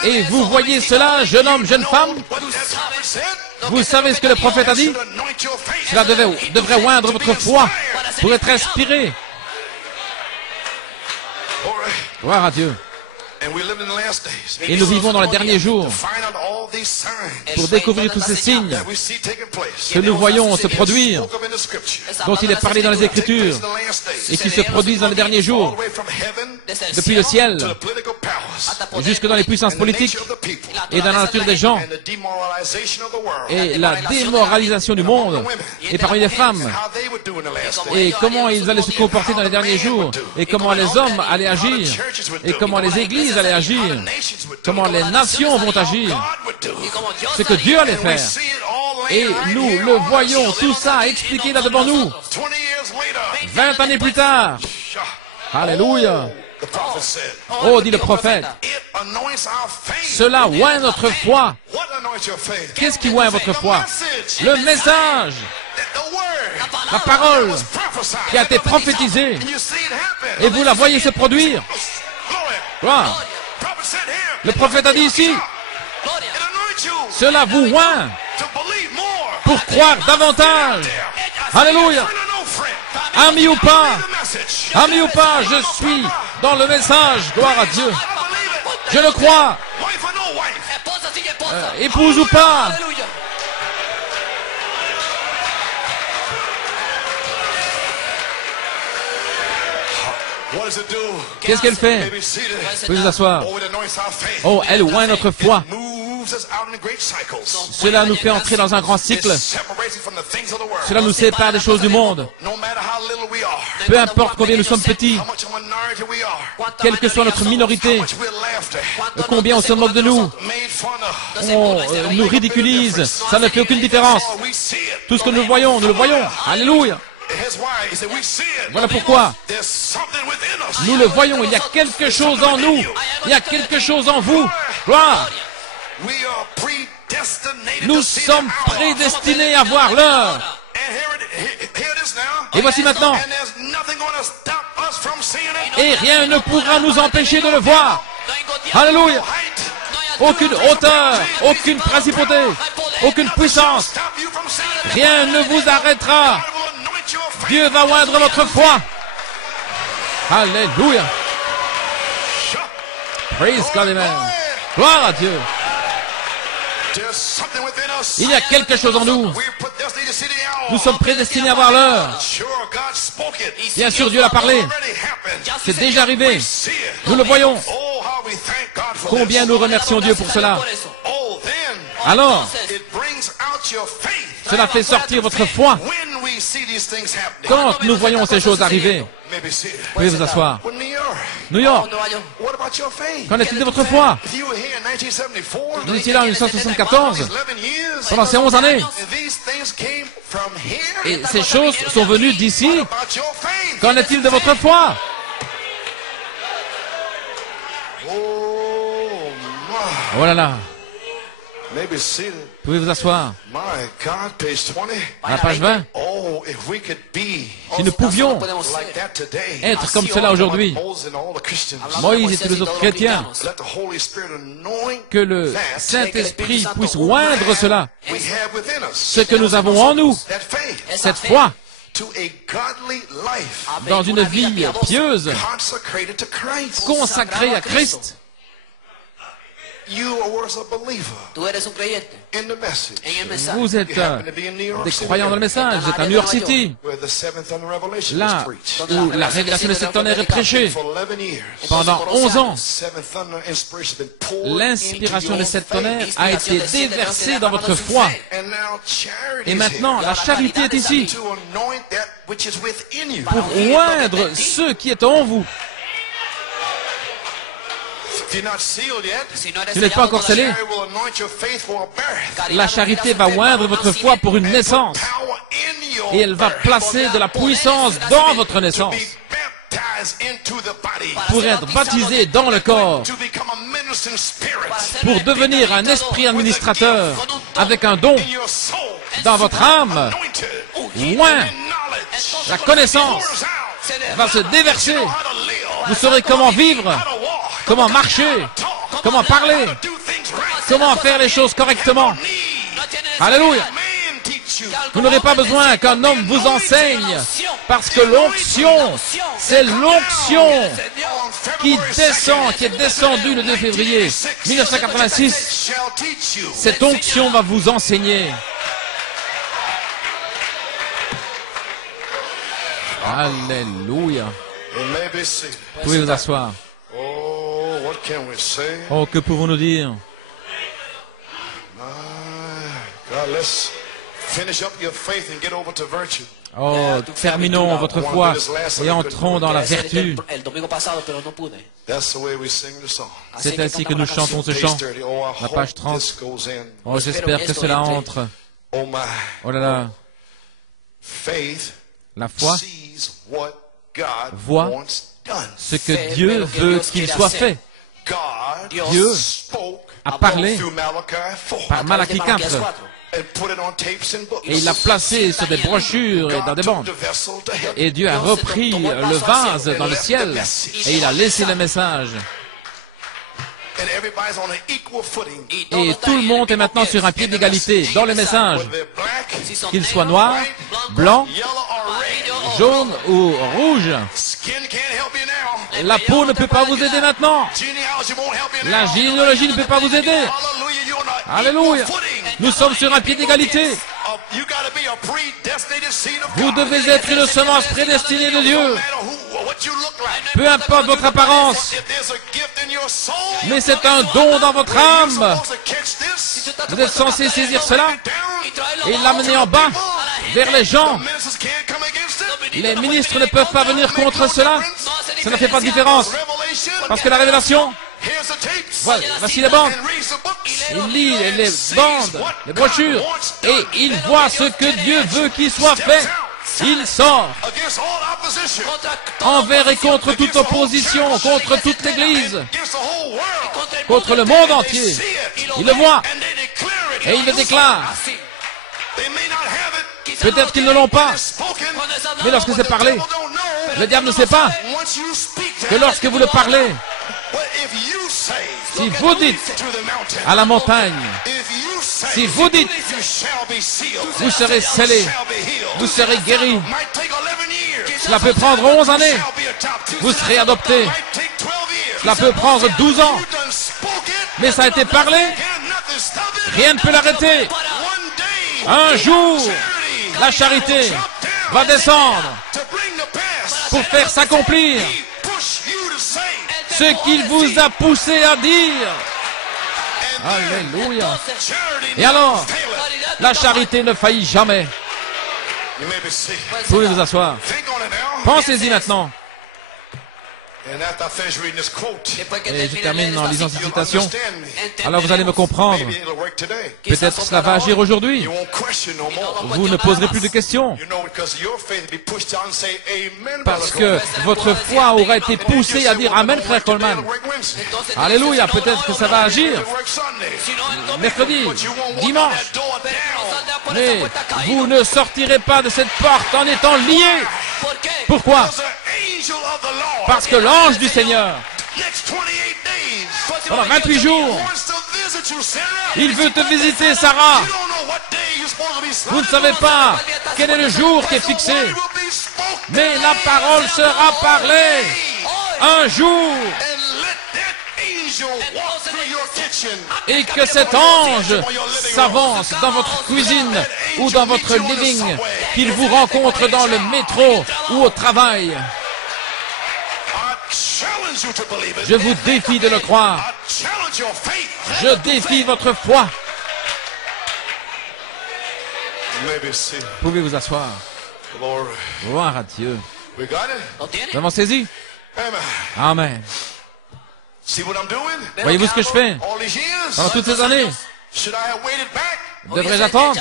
Et vous voyez cela, jeune homme, jeune femme? Vous savez ce que le prophète a dit? Cela devrait oindre votre foi pour être inspiré. Gloire à Dieu. Et nous vivons dans les derniers jours pour découvrir tous ces signes que nous voyons se produire, dont il est parlé dans les Écritures, et qui se produisent dans les derniers jours, depuis le ciel jusque dans les puissances politiques et dans la nature des gens, et la démoralisation du monde, et parmi les femmes, et comment ils allaient se comporter dans les derniers jours, et comment les hommes allaient agir, et comment les églises allaient agir, comment les nations vont agir, ce que Dieu allait faire. Et nous le voyons, tout ça expliqué là devant nous, 20 années plus tard. Alléluia. Oh, dit le prophète, cela oint notre foi. Qu'est-ce qui oint votre foi? Le message, la parole qui a été prophétisée. Et vous la voyez se produire. Gloire. Le prophète a dit ici, cela vous oint pour croire davantage. Alléluia. Ami ou pas, je suis dans le message. Gloire à Dieu. Je le crois. Épouse ou pas. Qu'est-ce qu'elle fait? Vous pouvez vous asseoir. Oh, elle oint notre foi. Cela nous fait entrer dans un grand cycle. Cela nous sépare des choses du monde. Peu importe combien nous sommes petits, quelle que soit notre minorité, combien on se moque de nous, on nous ridiculise, ça ne fait aucune différence. Tout ce que nous voyons, nous le voyons. Alléluia. Voilà pourquoi nous le voyons, il y a quelque chose en nous, il y a quelque chose en vous. Gloire. Nous sommes prédestinés à voir l'heure. Et voici maintenant. Et rien ne pourra nous empêcher de le voir. Alléluia. Aucune hauteur, aucune principauté, aucune puissance. Rien ne vous arrêtera. Dieu va oindre notre foi. Alléluia. Praise God, amen. Gloire à Dieu. Il y a quelque chose en nous. Nous sommes prédestinés à voir l'heure. Bien sûr, Dieu l'a parlé. C'est déjà arrivé. Nous le voyons. Combien nous remercions Dieu pour cela. Alors, cela fait sortir votre foi. Quand nous voyons ces choses arriver, vous pouvez vous asseoir. New York, qu'en est-il de votre foi? Vous étiez là en 1974, pendant ces 11 années. Et ces choses sont venues d'ici. Qu'en est-il de votre foi? Oh là là. Vous pouvez vous asseoir. À la page 20. Si nous pouvions être comme cela aujourd'hui, Moïse et tous les autres chrétiens, que le Saint-Esprit puisse oindre cela, ce que nous avons en nous, cette foi, dans une vie pieuse, consacrée à Christ. Vous êtes des croyants dans le message. Vous êtes à New York City, là où la révélation des sept tonnerres est prêchée. Pendant 11 ans, l'inspiration des sept tonnerres a été déversée dans votre foi. Et maintenant, la charité est ici pour oindre ce qui est en vous. Tu n'es pas encore scellé. La charité va oindre votre foi pour une naissance. Et elle va placer de la puissance dans votre naissance. Pour être baptisé dans le corps. Pour devenir un esprit administrateur avec un don dans votre âme. Loin. La connaissance va se déverser. Vous saurez comment vivre. Comment marcher, comment parler, comment faire les choses correctement. Alléluia. Vous n'aurez pas besoin qu'un homme vous enseigne, parce que l'onction, c'est l'onction qui descend, qui est descendue le 2 février 1986. Cette onction va vous enseigner. Alléluia. Vous pouvez vous asseoir. Oh, que pouvons-nous dire? Oh, terminons votre foi et entrons dans la vertu. C'est ainsi que nous chantons ce chant. La page 30. Oh, j'espère que cela entre. Oh là là. La foi voit ce que Dieu veut qu'il soit fait. Dieu a parlé par Malachie 4 et il l'a placé sur des brochures et dans des bandes. Et Dieu a repris le vase dans le ciel et il a laissé le message. Et tout le monde est maintenant sur un pied d'égalité dans le message, qu'il soit noir, blanc, jaune ou rouge. La peau ne peut pas vous aider maintenant. La généalogie ne peut pas vous aider. Alléluia. Nous sommes sur un pied d'égalité. Vous devez être une semence prédestinée de Dieu. Peu importe votre apparence, mais c'est un don dans votre âme. Vous êtes censé saisir cela et l'amener en bas, vers les gens. Les ministres ne peuvent pas venir contre cela. Ça ne fait pas de différence. Parce que la révélation, voici les bandes. Il lit les bandes, les brochures, et il voit ce que Dieu veut qu'il soit fait. Il sort envers et contre toute opposition, contre toute l'Église, contre le monde entier. Il le voit et il le déclare. Peut-être qu'ils ne l'ont pas, mais lorsque c'est parlé, le diable ne sait pas que lorsque vous le parlez, si vous dites à la montagne, si vous dites, vous serez scellés, vous serez guéris. Cela peut prendre 11 années, vous serez adoptés. Cela peut prendre 12 ans, mais ça a été parlé, rien ne peut l'arrêter. Un jour, la charité va descendre pour faire s'accomplir ce qu'il vous a poussé à dire. Alléluia. Et alors, la charité ne faillit jamais. Vous pouvez vous asseoir. Pensez-y maintenant. Et je termine en lisant cette citation. Alors vous allez me comprendre. Peut-être cela va agir aujourd'hui. Vous ne poserez plus de questions. Parce que votre foi aura été poussée à dire Amen, frère Coleman. Alléluia, peut-être que ça va agir. Mercredi, dimanche. Mais vous ne sortirez pas de cette porte en étant liés. Pourquoi? Parce que l'ange du Seigneur, pendant 28 jours, il veut te visiter, Sarah. Vous ne savez pas quel est le jour qui est fixé, mais la parole sera parlée un jour. Et que cet ange s'avance dans votre cuisine ou dans votre living, qu'il vous rencontre dans le métro ou au travail. Je vous défie de le croire. Je défie votre foi. Vous pouvez vous asseoir. Gloire à Dieu. Nous avons saisi. Amen. Voyez-vous ce que je fais pendant toutes ces années? Devrais-je attendre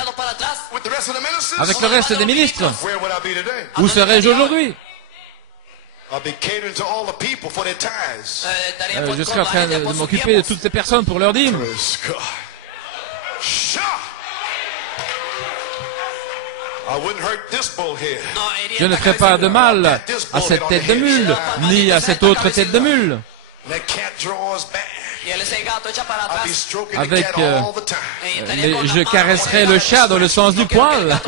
avec le reste des ministres? Où serais-je aujourd'hui? Je serais en train de m'occuper de toutes ces personnes pour leur dire. Je ne ferai pas de mal à cette tête de mule, ni à cette autre tête de mule. Avec, je caresserai le chat dans le sens du poil.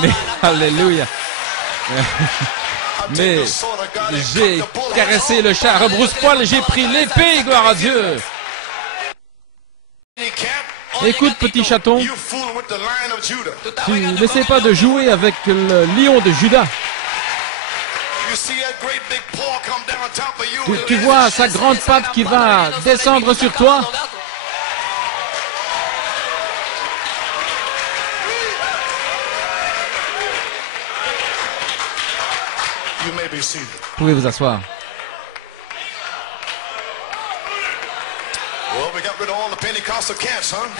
Mais, alléluia. Mais j'ai caressé le chat à rebrousse-poil, j'ai pris l'épée, gloire à Dieu. Écoute, petit chaton, tu n'essaies pas de jouer avec le lion de Juda. Tu vois sa grande patte qui va descendre sur toi. Vous pouvez vous asseoir.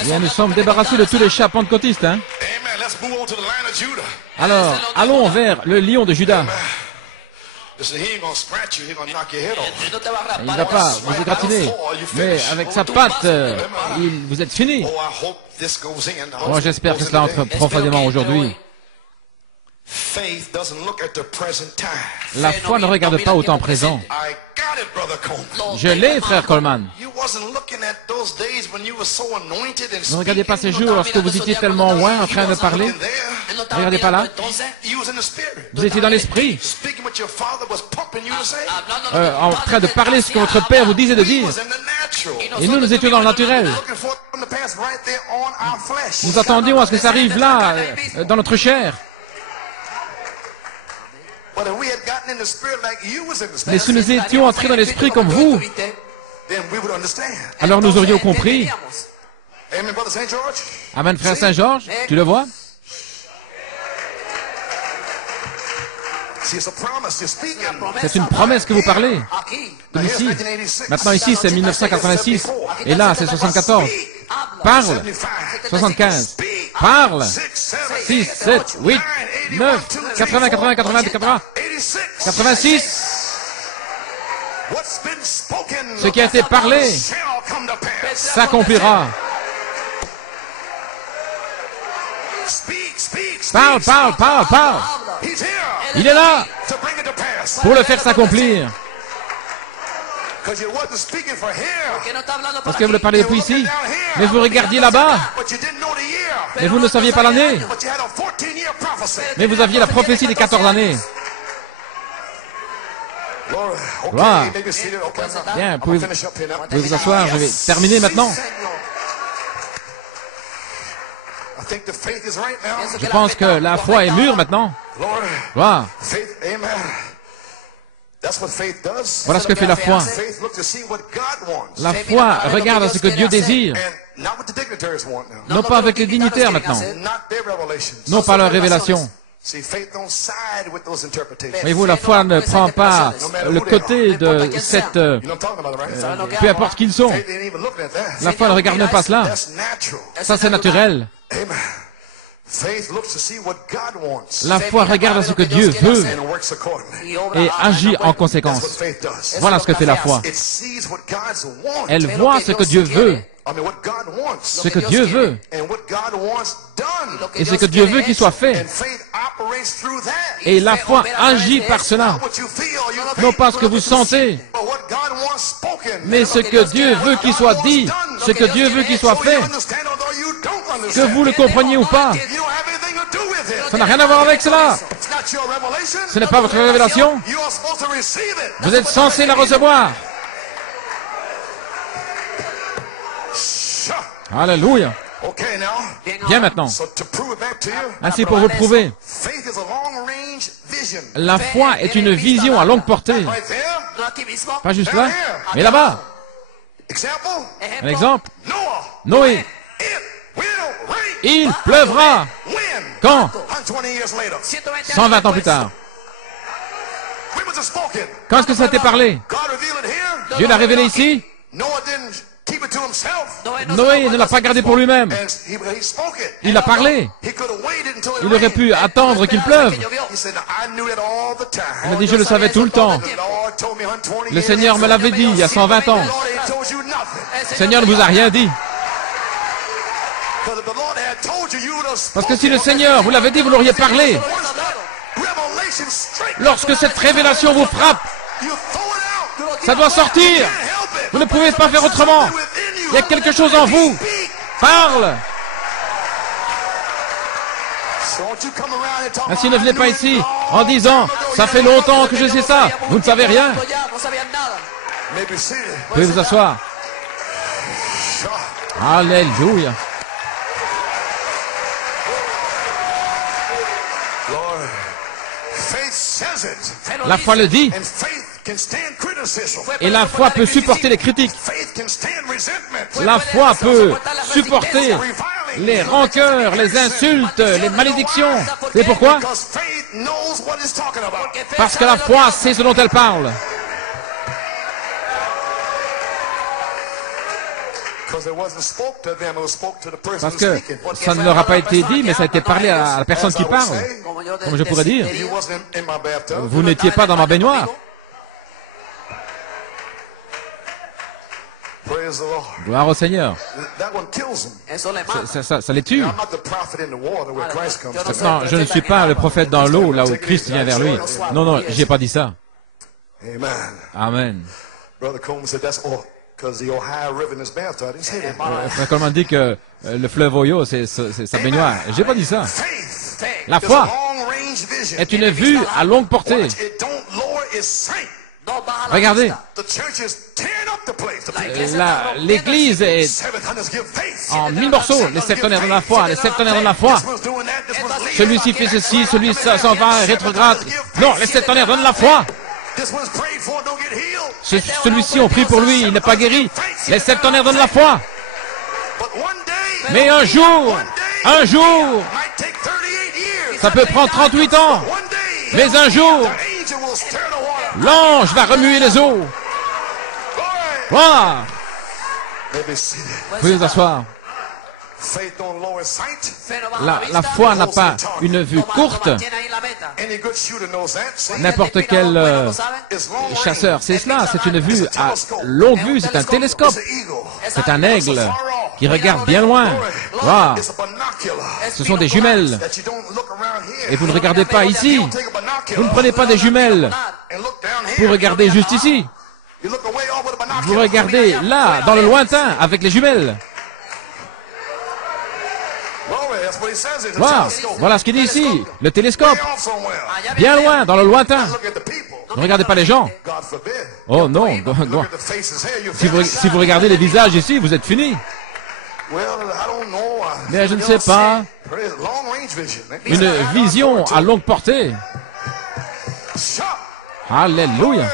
Bien, nous sommes débarrassés de tous les chats pentecôtistes, hein? Alors, allons vers le lion de Juda. Il ne va pas vous égratigner, mais avec sa patte, vous êtes fini. Moi, j'espère que cela entre profondément aujourd'hui. La foi ne regarde pas au temps présent. Je l'ai, frère Coleman. Ne regardez pas ces jours lorsque vous étiez tellement loin en train de parler. Ne regardez pas là. Vous étiez dans l'esprit. En train de parler ce que votre père vous disait de dire. Et nous étions dans le naturel. Nous attendions à ce que ça arrive là, dans notre chair. Mais si nous étions entrés dans l'esprit comme vous, alors nous aurions compris. Amen, frère Saint-Georges, tu le vois? C'est une promesse que vous parlez. Comme ici. Maintenant ici, c'est 1986. Et là, c'est 74. Parle. 75. Parle. 6, 7, 8, 9, 80, 80, 80, 80, 86. Ce qui a été parlé s'accomplira. Parle, parle, parle, parle. Il est là pour le faire s'accomplir. Parce que vous le parlez depuis ici, mais vous regardiez là-bas, mais vous ne saviez pas l'année. Mais vous aviez la prophétie des 14 années. Gloire. Bien, pouvez vous asseoir, je vais terminer maintenant. Je pense que la foi est mûre maintenant. Gloire. Voilà ce que fait la foi. La foi regarde à ce que Dieu désire. Non pas avec les dignitaires maintenant. Non pas leur révélation. Voyez-vous, la foi ne prend pas le côté de cette... peu importe qui ils sont. La foi ne regarde même pas cela. Ça, c'est naturel. La foi regarde à ce que Dieu veut et agit en conséquence. Voilà ce que fait la foi. Elle voit ce que Dieu veut. Ce que Dieu veut. Et ce que Dieu veut qu'il soit fait. Et la foi agit par cela. Non pas ce que vous sentez, mais ce que Dieu veut qu'il soit dit, ce que Dieu veut qu'il soit fait. Que vous le compreniez ou pas, ça n'a rien à voir avec cela. Ce n'est pas votre révélation. Vous êtes censé la recevoir. Alléluia. Bien maintenant. Ainsi pour vous prouver, la foi est une vision à longue portée. Pas juste là, mais là-bas. Un exemple. Noé. Il pleuvra. Quand? 120 ans plus tard. Quand est-ce que ça a été parlé? Dieu l'a révélé ici. Noé ne l'a pas gardé pour lui-même. Il a parlé. Il aurait pu attendre qu'il pleuve. Il a dit, je le savais tout le temps. Le Seigneur me l'avait dit il y a 120 ans. Le Seigneur ne vous a rien dit. Parce que si le Seigneur vous l'avait dit, vous l'auriez parlé. Lorsque cette révélation vous frappe, ça doit sortir. Vous ne pouvez pas faire autrement. Il y a quelque chose en vous. Parle. Ainsi ne venez pas ici en disant, ça fait longtemps que je sais ça. Vous ne savez rien. Vous pouvez vous asseoir. Alléluia. La foi le dit. Et la foi peut supporter les critiques. La foi peut supporter les rancœurs, les insultes, les malédictions. Et pourquoi? Parce que la foi sait ce dont elle parle. Parce que ça ne leur a pas été dit, mais ça a été parlé à la personne qui parle. Comme je pourrais dire, vous n'étiez pas dans ma baignoire. Gloire au Seigneur. Ça les tue. Maintenant, je ne suis pas le prophète dans l'eau, là où Christ vient vers lui. Non, non, je n'ai pas dit ça. Amen. Frère Coleman dit que le fleuve Ohio, c'est sa baignoire. Je n'ai pas dit ça. La foi est une vue à longue portée. Regardez. L'église est en 1000 morceaux. Les septonnaires de la foi, les septonnaires de la foi. Celui-ci fait ceci, celui s'en va, rétrograde. Non, les septonnaires donnent la foi. Celui-ci, on prie pour lui, il n'est pas guéri. Les septonnaires donnent la foi. Mais un jour, ça peut prendre 38 ans. Mais un jour, l'ange va remuer les eaux. Voilà. Vous pouvez vous asseoir. La foi n'a pas une vue courte. N'importe quel chasseur, c'est cela, c'est une vue à longue vue, c'est un télescope. C'est un aigle qui regarde bien loin. Wow. Ce sont des jumelles. Et vous ne regardez pas ici. Vous ne prenez pas des jumelles pour regarder juste ici. Vous regardez là, dans le lointain, avec les jumelles. Wow. Voilà ce qu'il dit ici, le télescope. Bien loin, dans le lointain. Ne regardez pas les gens. Oh non. Si vous regardez les visages ici, vous êtes fini. Mais je ne sais pas. Une vision à longue portée. Alléluia.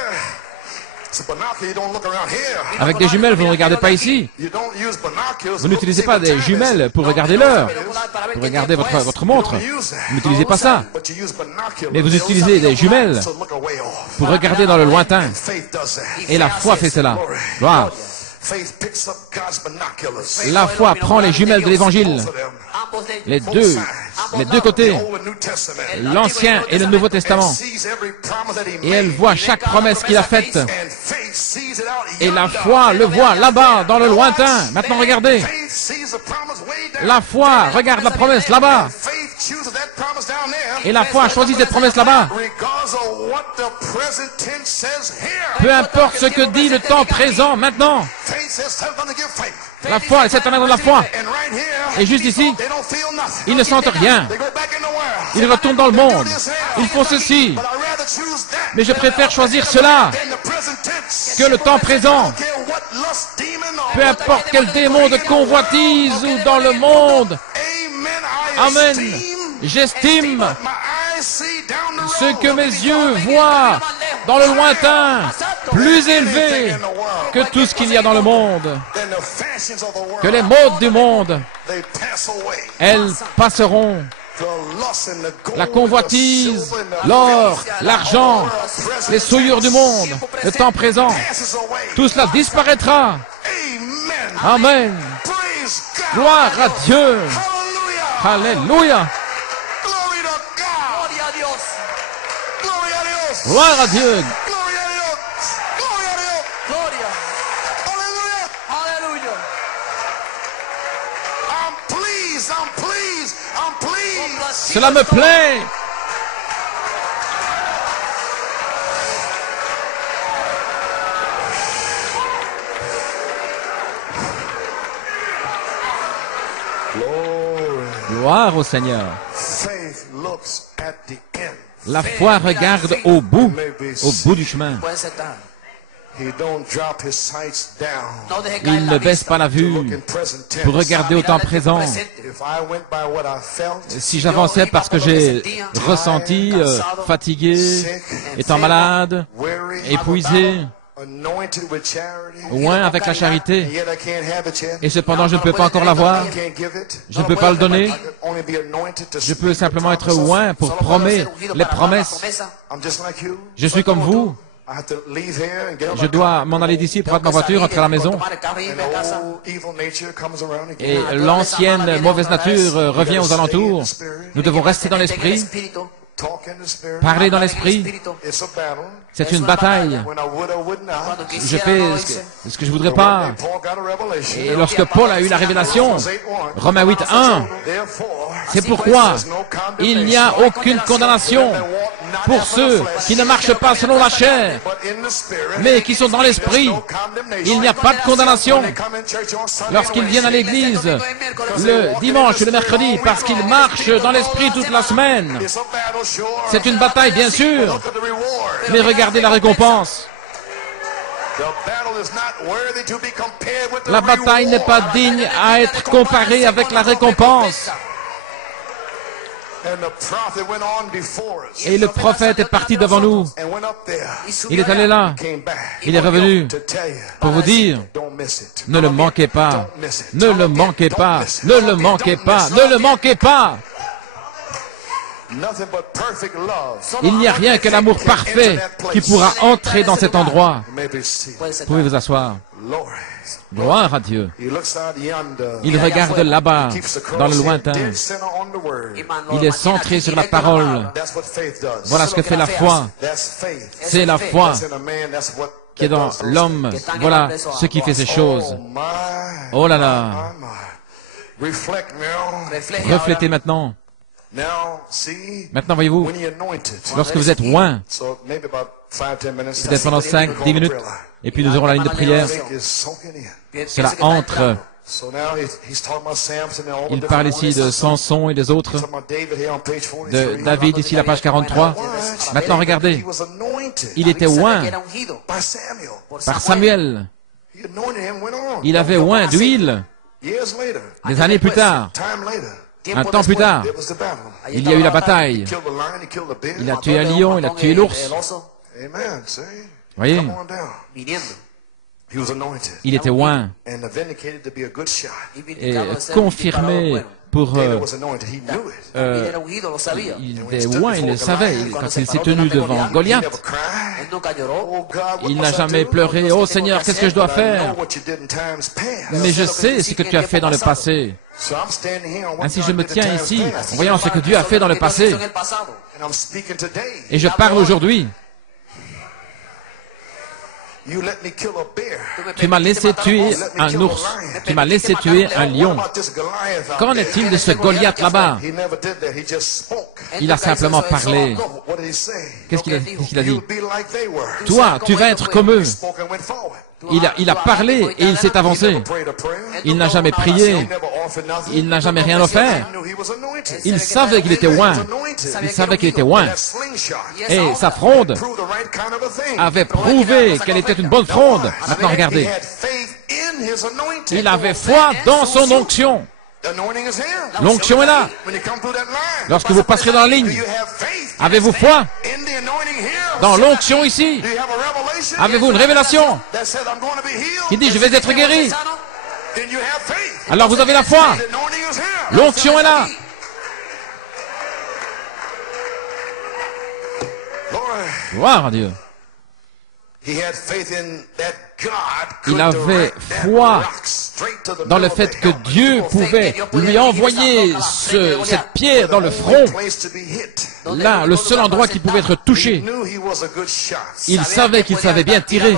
Avec des jumelles, vous ne regardez pas ici. Vous n'utilisez pas des jumelles pour regarder l'heure, pour regarder votre montre. Vous n'utilisez pas ça. Mais vous utilisez des jumelles pour regarder dans le lointain. Et la foi fait cela. Wow. La foi prend les jumelles de l'Évangile, les deux côtés, l'Ancien et le Nouveau Testament, et elle voit chaque promesse qu'il a faite. Et la foi le voit là-bas, dans le lointain. Maintenant, regardez. La foi regarde la promesse là-bas. Et la foi choisit cette promesse là-bas. Peu importe ce que dit le temps présent maintenant. La foi, les septonnaires de la foi. Et juste ici, ils ne sentent rien. Ils retournent dans le monde. Ils font ceci. Mais je préfère choisir cela que le temps présent. Peu importe quel démon de convoitise ou dans le monde. Amen. J'estime ce que mes yeux voient dans le lointain, plus élevé que tout ce qu'il y a dans le monde, que les modes du monde, elles passeront. La convoitise, l'or, l'argent, les souillures du monde, le temps présent, tout cela disparaîtra. Amen. Gloire à Dieu. Alléluia. Gloire à Dieu. Cela me plaît. Gloire au Seigneur. La foi regarde au bout du chemin. Il ne baisse pas la vue pour regarder au temps présent. Si j'avançais parce que j'ai ressenti, fatigué, étant malade, épuisé, oint avec la charité, et cependant je ne peux pas encore l'avoir, je ne peux pas le donner, je peux simplement être oint pour promettre les promesses. Je suis comme vous. Je dois m'en aller d'ici, prendre ma voiture, rentrer à la maison. Et l'ancienne mauvaise nature revient aux alentours. Nous devons rester dans l'esprit, parler dans l'esprit. C'est une bataille. Je fais ce que je voudrais pas. Et lorsque Paul a eu la révélation, Romains 8:1, c'est pourquoi il n'y a aucune condamnation pour ceux qui ne marchent pas selon la chair, mais qui sont dans l'esprit. Il n'y a pas de condamnation lorsqu'ils viennent à l'église le dimanche ou le mercredi, parce qu'ils marchent dans l'esprit toute la semaine. C'est une bataille, bien sûr, mais regardez la récompense. La bataille n'est pas digne à être comparée avec la récompense. Et le prophète est parti devant nous. Il est allé là. Il est revenu pour vous dire, ne le manquez pas, ne le manquez pas, ne le manquez pas, ne le manquez pas. Il n'y a rien que l'amour parfait qui pourra entrer dans cet endroit. Vous pouvez vous asseoir. Gloire à Dieu. Il regarde là-bas, dans le lointain. Il est centré sur la parole. Voilà ce que fait la foi. C'est la foi qui est dans l'homme. Voilà ce qui fait ces choses. Oh là là. Reflétez maintenant. Maintenant, voyez-vous, lorsque vous êtes oint, peut-être pendant 5-10 minutes, et puis nous aurons la ligne de prière, cela entre. Il parle ici de Samson et des autres, de David, ici la page 43. Maintenant, regardez, il était oint par Samuel. Il avait oint d'huile. Des années plus tard, un temps plus tard, il y a eu la bataille. Il a tué un lion, il a tué l'ours. Voyez, il était oint et confirmé pour... il était oint, il le savait. Quand il s'est tenu devant Goliath, il n'a jamais pleuré. « Oh Seigneur, qu'est-ce que je dois faire? Mais je sais ce que tu as fait dans le passé. » Ainsi, je me tiens ici, en voyant ce que Dieu a fait dans le passé. Et je parle aujourd'hui. Tu m'as laissé tuer un ours. Tu m'as laissé tuer un lion. Qu'en est-il de ce Goliath là-bas? Il a simplement parlé. Qu'est-ce qu'il a dit? Toi, tu vas être comme eux. Il a parlé et il s'est avancé. Il n'a jamais prié. Il n'a jamais rien offert. Il savait qu'il était oint. Il savait qu'il était oint. Et sa fronde avait prouvé qu'elle était une bonne fronde. Maintenant, regardez. Il avait foi dans son onction. L'onction est là. Lorsque vous passerez dans la ligne, avez-vous foi dans l'onction ici? Avez-vous une révélation qui dit « Je vais être guéri » Alors vous avez la foi. L'onction est là. Gloire à Dieu. Il avait foi dans le fait que Dieu pouvait lui envoyer cette pierre dans le front. Là, le seul endroit qui pouvait être touché. Il savait qu'il savait bien tirer.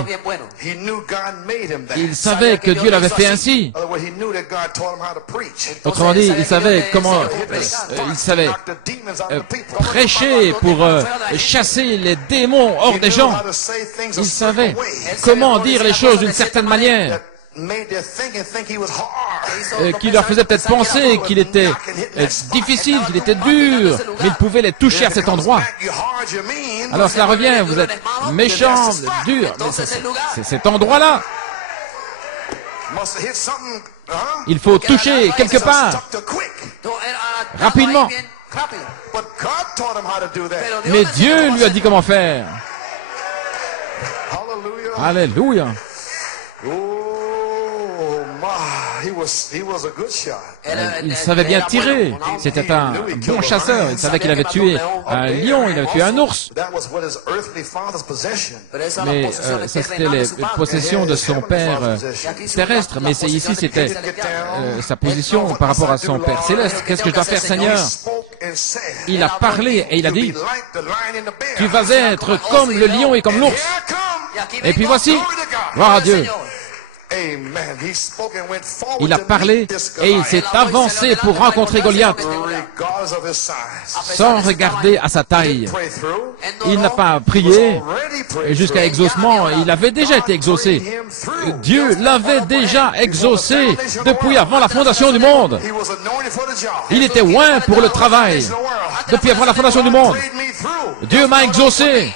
Il savait que Dieu l'avait fait ainsi. Autrement dit, il savait comment... il savait prêcher pour chasser les démons hors des gens. Il savait comment dire les choses d'une certaine manière. Qui leur faisait peut-être penser qu'il était difficile, qu'il était dur, mais il pouvait les toucher à cet endroit. Alors cela revient, vous êtes méchant, dur, mais c'est cet endroit-là. Il faut toucher quelque part, rapidement. Mais Dieu lui a dit comment faire. Alléluia. Il savait bien tirer. C'était un bon chasseur. Il savait qu'il avait tué un lion, il avait tué un ours. Mais ça, c'était les possessions de son père terrestre. Mais ici, c'était sa position par rapport à son père céleste. Qu'est-ce que je dois faire, Seigneur? Il a parlé et il a dit, tu vas être comme le lion et comme l'ours. Et puis voici, gloire à Dieu. Il a parlé et il s'est avancé pour rencontrer Goliath sans regarder à sa taille. Il n'a pas prié jusqu'à exaucement. Il avait déjà été exaucé. Dieu l'avait déjà exaucé depuis avant la fondation du monde. Il était oint pour le travail depuis avant la fondation du monde. Dieu m'a exaucé.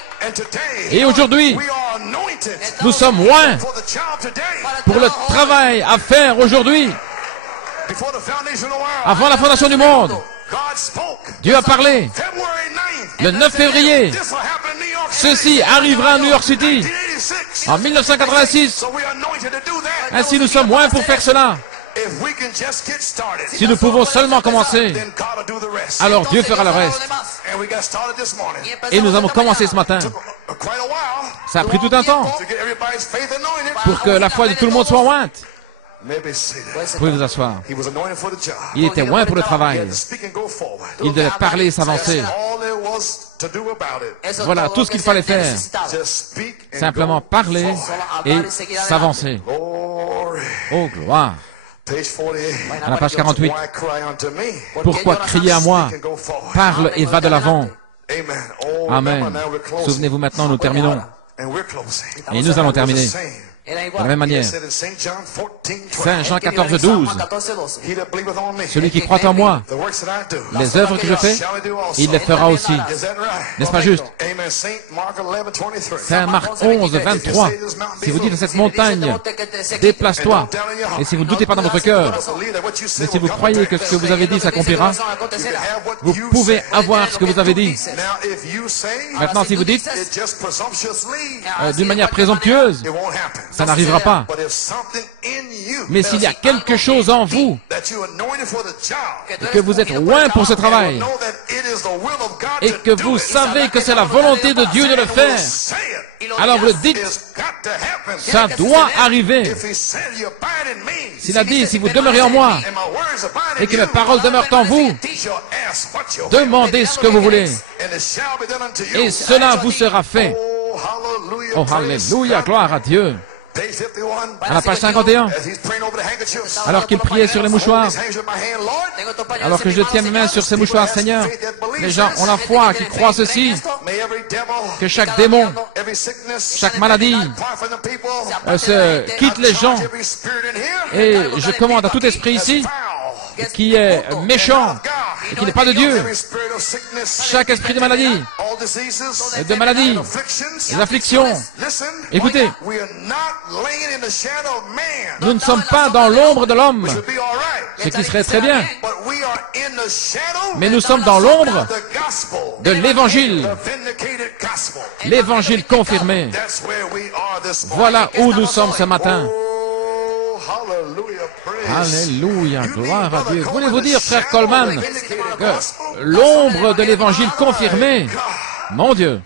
Et aujourd'hui, Nous sommes loin pour le travail à faire aujourd'hui. Avant la fondation du monde, Dieu a parlé. Le 9 février, ceci arrivera à New York City en 1986. Ainsi, nous sommes loin pour faire cela. Si nous pouvons seulement commencer, alors Dieu fera le reste. Et nous avons commencé ce matin. Ça a pris tout un temps pour que la foi de tout le monde soit ointe. Vous pouvez vous asseoir. Il était loin pour le travail. Il devait parler et s'avancer. Voilà tout ce qu'il fallait faire. Simplement parler et s'avancer. Oh, gloire. À la page 48. Pourquoi crier à moi? Parle et va de l'avant. Amen. Souvenez-vous maintenant, nous terminons. Et nous allons terminer. De la même manière, Saint Jean 14, 12, celui qui croit en moi, les œuvres que je fais, il les fera aussi. N'est-ce pas juste? Saint Marc 11, 23, si vous dites à cette montagne, déplace-toi, et si vous ne doutez pas dans votre cœur, mais si vous croyez que ce que vous avez dit s'accomplira, vous pouvez avoir ce que vous avez dit. Maintenant, si vous dites, d'une manière présomptueuse, ça n'arrivera pas. Mais s'il y a quelque chose en vous, et que vous êtes loin pour ce travail, et que vous savez que c'est la volonté de Dieu de le faire, alors vous le dites, ça doit arriver. S'il a dit, si vous demeurez en moi, et que mes paroles demeurent en vous, demandez ce que vous voulez, et cela vous sera fait. Oh, alléluia, gloire à Dieu. À la page 51, alors qu'il priait sur les mouchoirs, alors que je tiens mes mains sur ces mouchoirs, Seigneur, les gens ont la foi qui croient ceci, que chaque démon, chaque maladie se quitte les gens, et je commande à tout esprit ici qui est méchant et qui n'est pas de Dieu, chaque esprit de maladie, des afflictions. Écoutez, nous ne sommes pas dans l'ombre de l'homme, ce qui serait très bien, mais nous sommes dans l'ombre de l'Évangile, l'Évangile confirmé. Voilà où nous sommes ce matin. Alléluia, gloire à Dieu. Voulez-vous dire, frère Coleman, que l'ombre de l'Évangile confirmé, mon Dieu,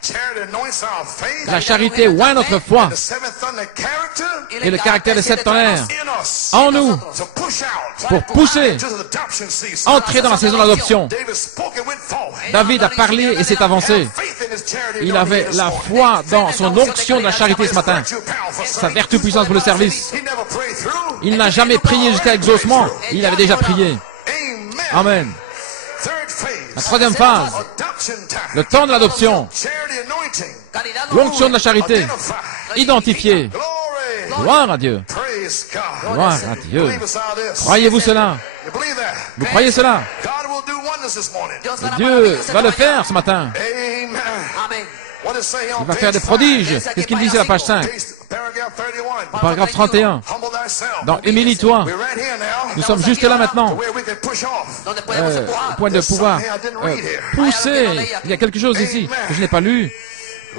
la charité oint notre foi et le caractère des 7 tonnerres en nous pour pousser, entrer dans la saison d'adoption. David a parlé et s'est avancé. Il avait la foi dans son onction de la charité ce matin, sa vertu puissante pour le service. Il n'a jamais prié jusqu'à exaucement, il avait déjà prié. Amen. La troisième phase, le temps de l'adoption, l'onction de la charité, identifiée. Gloire à Dieu. Gloire à Dieu. Croyez-vous cela? Vous croyez cela? Et Dieu va le faire ce matin. Il va faire des prodiges. Qu'est-ce qu'il dit sur la page 5? Au paragraphe 31. Dans Humilie-toi. Nous sommes juste là maintenant. Au point de pouvoir pousser. Il y a quelque chose ici que je n'ai pas lu.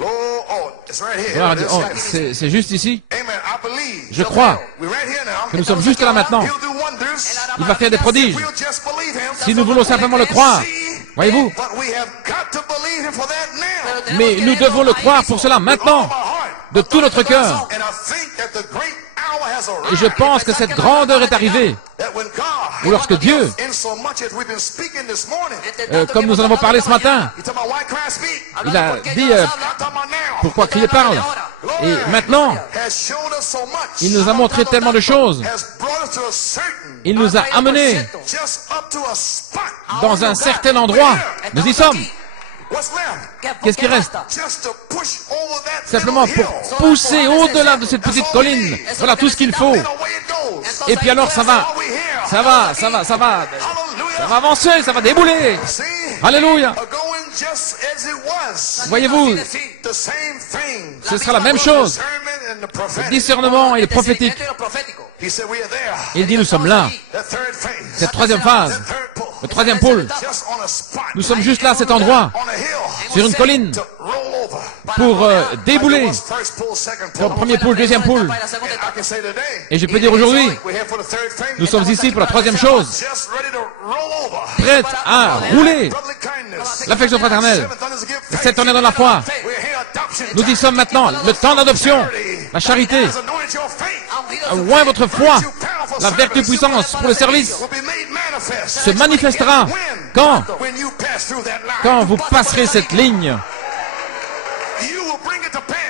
Oh, c'est juste ici. Je crois que nous sommes juste là maintenant. Il va faire des prodiges. Si nous voulons simplement le croire, voyez-vous. Mais nous devons le croire pour cela maintenant, de tout notre cœur. Et je pense que cette grande heure est arrivée, où lorsque Dieu, comme nous en avons parlé ce matin, il a dit, pourquoi crier parle? Et maintenant, il nous a montré tellement de choses. Il nous a amenés dans un certain endroit. Nous y sommes. Qu'est-ce qui reste? Simplement pour pousser au-delà de cette petite colline. Voilà tout ce qu'il faut. Et puis alors ça va avancer, ça va débouler. Alléluia. Voyez-vous, ce sera la même chose. le discernement et le prophétique. Il dit, nous sommes là. Cette troisième phase, le troisième pôle. Nous sommes juste là, à cet endroit, sur une colline, pour débouler. Le premier pôle, deuxième pôle. Et je peux dire aujourd'hui, nous sommes ici pour la troisième chose, prêtes à rouler. L'affection fraternelle, cette année dans la foi. Nous y sommes maintenant, le temps d'adoption, la charité. Oint votre foi, la vertu puissance pour le service se manifestera quand vous passerez cette ligne.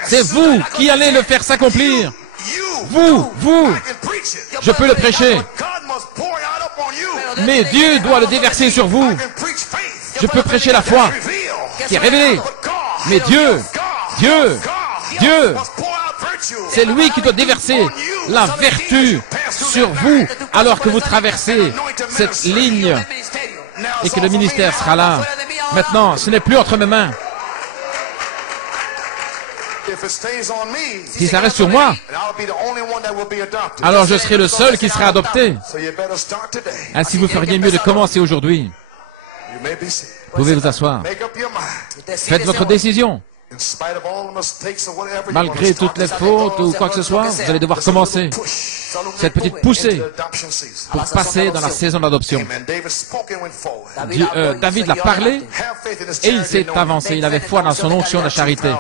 C'est vous qui allez le faire s'accomplir. Vous, je peux le prêcher. Mais Dieu doit le déverser sur vous. Je peux prêcher la foi qui est révélée. Mais Dieu, c'est lui qui doit déverser la vertu sur vous alors que vous traversez cette ligne et que le ministère sera là. Maintenant, ce n'est plus entre mes mains. Si ça reste sur moi, alors je serai le seul qui sera adopté. Ainsi, vous feriez mieux de commencer aujourd'hui. Vous pouvez vous asseoir. Faites votre décision. Malgré toutes les fautes ou quoi que ce soit, vous allez devoir commencer cette petite poussée pour passer dans la saison d'adoption. David l'a parlé et il s'est avancé. Il avait foi dans son onction de charité,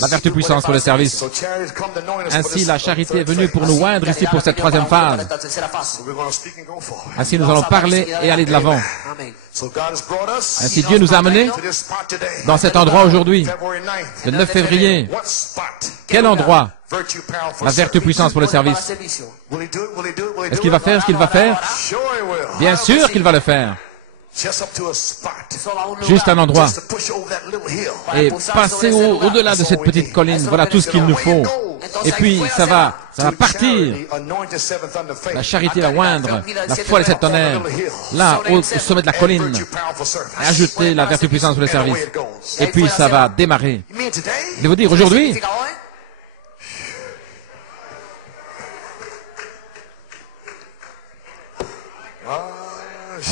la vertu puissance pour le service. Ainsi, la charité est venue pour nous oindre ici pour cette troisième phase. Ainsi, nous allons parler et aller de l'avant. Ainsi, Dieu nous a amenés dans cet endroit aujourd'hui, le 9 février. Quel endroit? La vertu puissance pour le service. Est-ce qu'il va faire ce qu'il va faire? Bien sûr qu'il va le faire. Juste un endroit. Et passer au-delà de cette petite colline, voilà tout ce qu'il nous faut. Et puis, ça va partir. La charité va oindre, la foi des sept tonnerres, là, au sommet de la colline, ajouter la vertu puissance pour le service. Et puis, ça va démarrer. Je vais vous dire, aujourd'hui,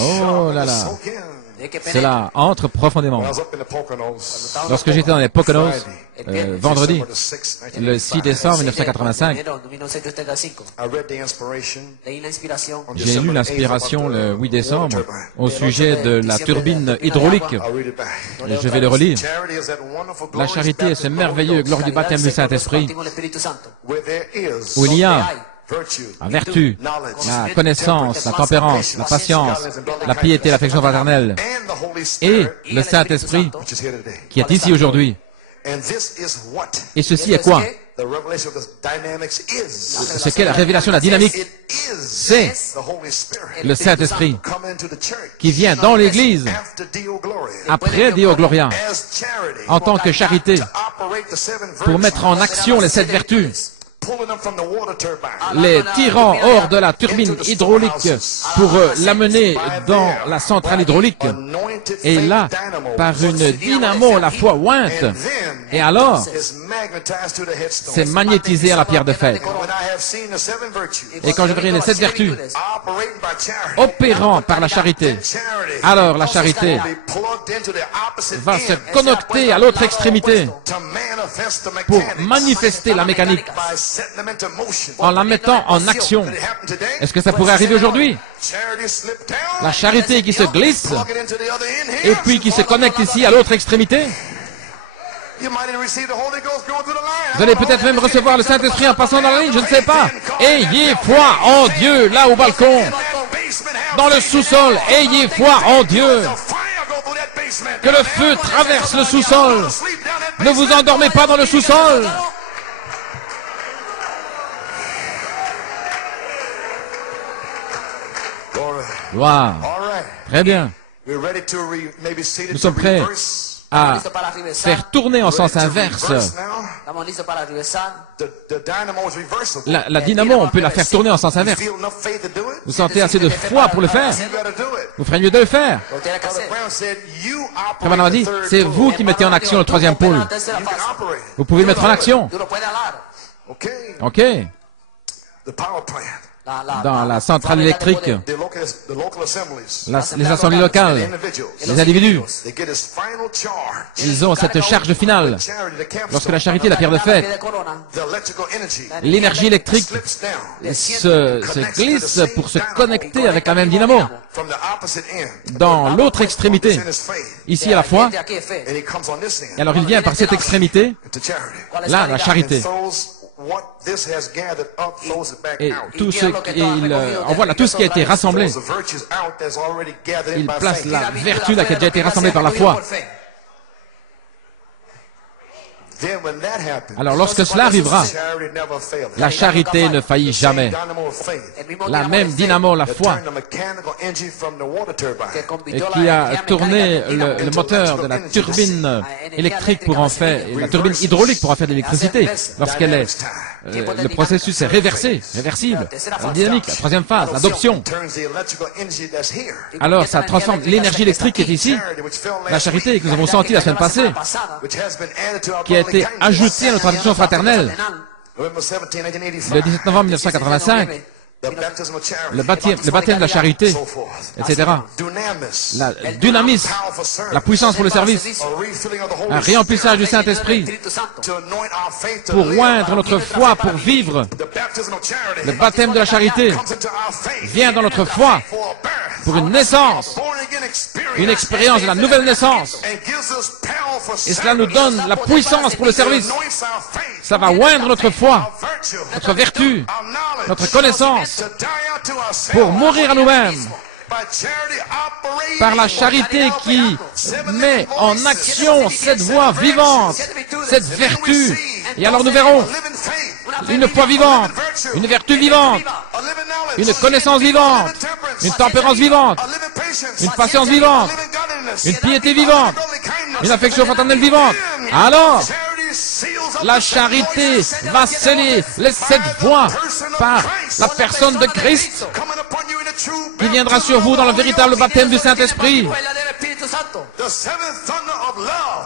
oh là là, cela entre profondément. Lorsque j'étais dans les Poconos, vendredi, le 6 décembre 1985, j'ai lu l'inspiration le 8 décembre au sujet de la turbine hydraulique. Et je vais le relire. La charité est ce merveilleux gloire du baptême du Saint-Esprit où il y a la vertu, la connaissance, la tempérance, la patience, la piété, l'affection fraternelle et le Saint-Esprit qui est ici aujourd'hui. Et ceci est quoi? Ce qu'est la révélation de la dynamique, c'est le Saint-Esprit qui vient dans l'Église après Deo Gloria en tant que charité pour mettre en action les 7 vertus, les tirant hors de la turbine hydraulique pour l'amener dans la centrale hydraulique. Et là, par une dynamo, la foi ointe. Et alors, c'est magnétisé à la pierre de fer. Et quand je verrai les 7 vertus opérant par la charité, alors la charité va se connecter à l'autre extrémité pour manifester la mécanique en la mettant en action. Est-ce que ça pourrait arriver aujourd'hui? La charité qui se glisse et puis qui se connecte ici à l'autre extrémité. Vous allez peut-être même recevoir le Saint-Esprit en passant dans la ligne, je ne sais pas. Ayez foi en Dieu, là au balcon, dans le sous-sol. Ayez foi en Dieu. Que le feu traverse le sous-sol. Ne vous endormez pas dans le sous-sol. Gloire. Très bien. Nous sommes prêts à faire tourner en sens inverse. La dynamo, on peut la faire tourner en sens inverse. Vous sentez assez de foi pour le faire? Vous ferez mieux de le faire. Comme on a dit, c'est vous qui mettez en action le troisième pôle. Vous pouvez le mettre en action. Ok. Dans la centrale électrique, les assemblées locales, les individus, ils ont cette charge finale. Lorsque la charité est la pierre de fête, l'énergie électrique se glisse pour se connecter avec la même dynamo dans l'autre extrémité, ici à la foi. Et alors il vient par cette extrémité, là, la charité. Et tout ce qu'il envoie là, tout ce qui a été rassemblé, il place la vertu là qui a déjà été rassemblée par la foi. Alors lorsque cela arrivera, la charité ne faillit jamais. La même dynamo, la foi, et qui a tourné le moteur de la turbine électrique pour en faire, la turbine hydraulique pour en faire de l'électricité, lorsqu'elle est, le processus est réversible, la dynamique, la troisième phase, l'adoption. Alors ça transforme l'énergie électrique qui est ici, la charité que nous avons sentie la semaine passée, qui a été ajoutée à notre affection fraternelle. Le 17 novembre 1985, le baptême de la charité, etc. La dynamisme, la puissance pour le service, un réemplissage du Saint-Esprit pour oindre notre foi, pour vivre. Le baptême de la charité vient dans notre foi pour une naissance, une expérience de la nouvelle naissance. Et cela nous donne la puissance pour le service. Ça va oindre notre foi, notre vertu, notre connaissance, pour mourir à nous-mêmes. Par la charité qui met en action cette voie vivante, cette vertu. Et alors nous verrons une foi vivante, une vertu vivante, une connaissance vivante, une tempérance vivante, une patience vivante, une piété vivante, une affection fraternelle vivante. Alors, la charité va sceller les 7 voies par la personne de Christ qui viendra sur vous dans le véritable baptême du Saint-Esprit.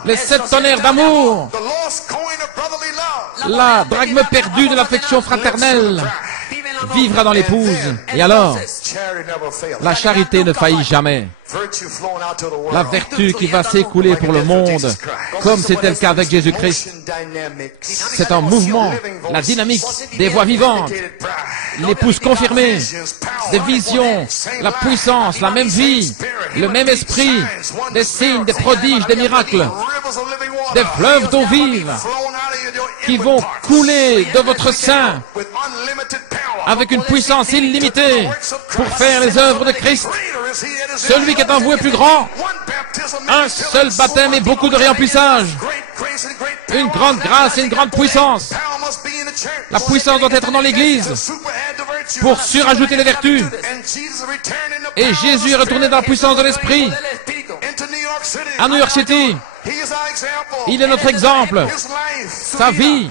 Les 7 tonnerres d'amour, la drachme perdue de l'affection fraternelle vivra dans l'épouse. Et alors, la charité ne faillit jamais. La vertu qui va s'écouler pour le monde, comme c'était le cas avec Jésus-Christ. C'est un mouvement, la dynamique des voies vivantes, l'épouse confirmée, des visions, la puissance, la même vie, le même esprit, des signes, des prodiges, des miracles, des fleuves d'eau vive qui vont couler de votre sein avec une puissance illimitée pour faire les œuvres de Christ. Celui qui est en vous est plus grand. Un seul baptême et beaucoup de réemplissage. Une grande grâce et une grande puissance. La puissance doit être dans l'Église pour surajouter les vertus. Et Jésus est retourné dans la puissance de l'Esprit à New York City. Il est notre exemple. Sa vie,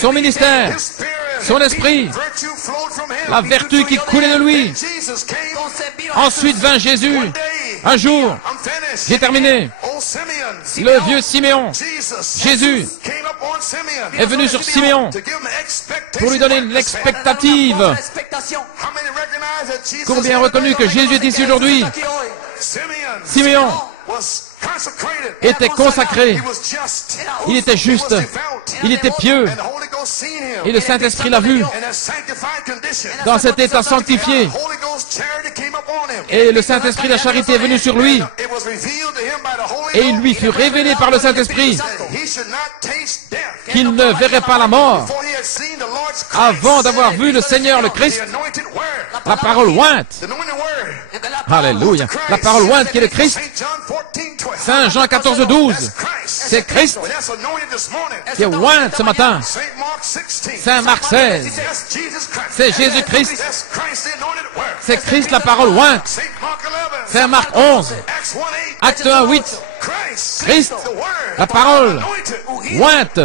son ministère, son esprit, la vertu qui coulait de lui. Ensuite vint Jésus. Un jour, j'ai terminé. Le vieux Siméon, Jésus, est venu sur Siméon pour lui donner l'expectative. Combien reconnu que Jésus est ici aujourd'hui? Siméon était consacré, il était juste, il était pieux, et le Saint-Esprit l'a vu dans cet état sanctifié, et le Saint-Esprit de la charité est venu sur lui, et il lui fut révélé par le Saint-Esprit qu'il ne verrait pas la mort avant d'avoir vu le Seigneur, le Christ, la parole ointe. Alléluia. La parole ointe qui est le Christ. Saint Jean 14, 12. C'est Christ qui est ointe ce matin. Saint Marc 16. C'est Jésus-Christ. C'est Christ la parole ointe. Saint Marc 11. Acte 1, 8. Christ, la parole ointe.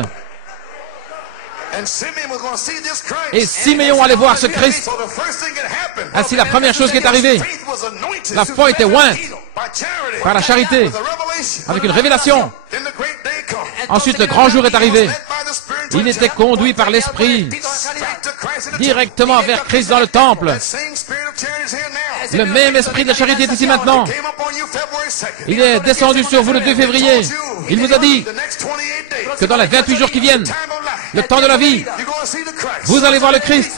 Et Siméon allait voir ce Christ. Ainsi, la première chose qui est arrivée, la foi était ointe par la charité, avec une révélation. Ensuite, le grand jour est arrivé. Il était conduit par l'Esprit directement vers Christ dans le temple. Le même esprit de la charité est ici maintenant. Il est descendu sur vous le 2 février. Il vous a dit que dans les 28 jours qui viennent, le temps de la vie, vous allez voir le Christ.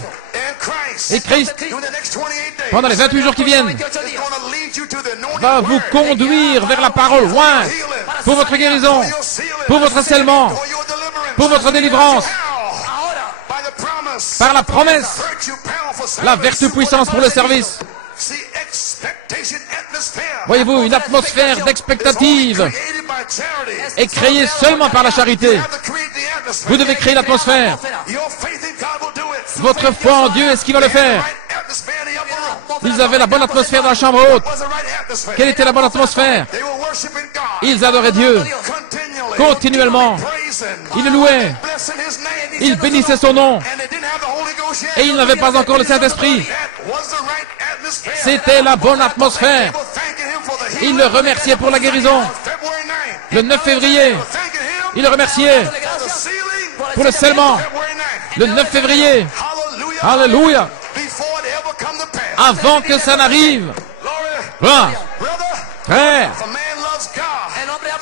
Et Christ, pendant les 28 jours qui viennent, va vous conduire vers la parole ointe pour votre guérison, pour votre scellement, pour votre délivrance, par la promesse, la vertu puissance pour le service. Voyez-vous, une atmosphère d'expectative est créée seulement par la charité. Vous devez créer l'atmosphère. Votre foi en Dieu est ce qui va le faire. Ils avaient la bonne atmosphère dans la chambre haute. Quelle était la bonne atmosphère? Ils adoraient Dieu continuellement. Ils le louaient. Ils bénissaient son nom. Et ils n'avaient pas encore le Saint-Esprit. C'était la bonne atmosphère. Ils le remerciaient pour la guérison. Le 9 février, ils le remerciaient pour le scellement. Le 9 février. Alléluia. Avant que ça n'arrive. Voilà. Frère,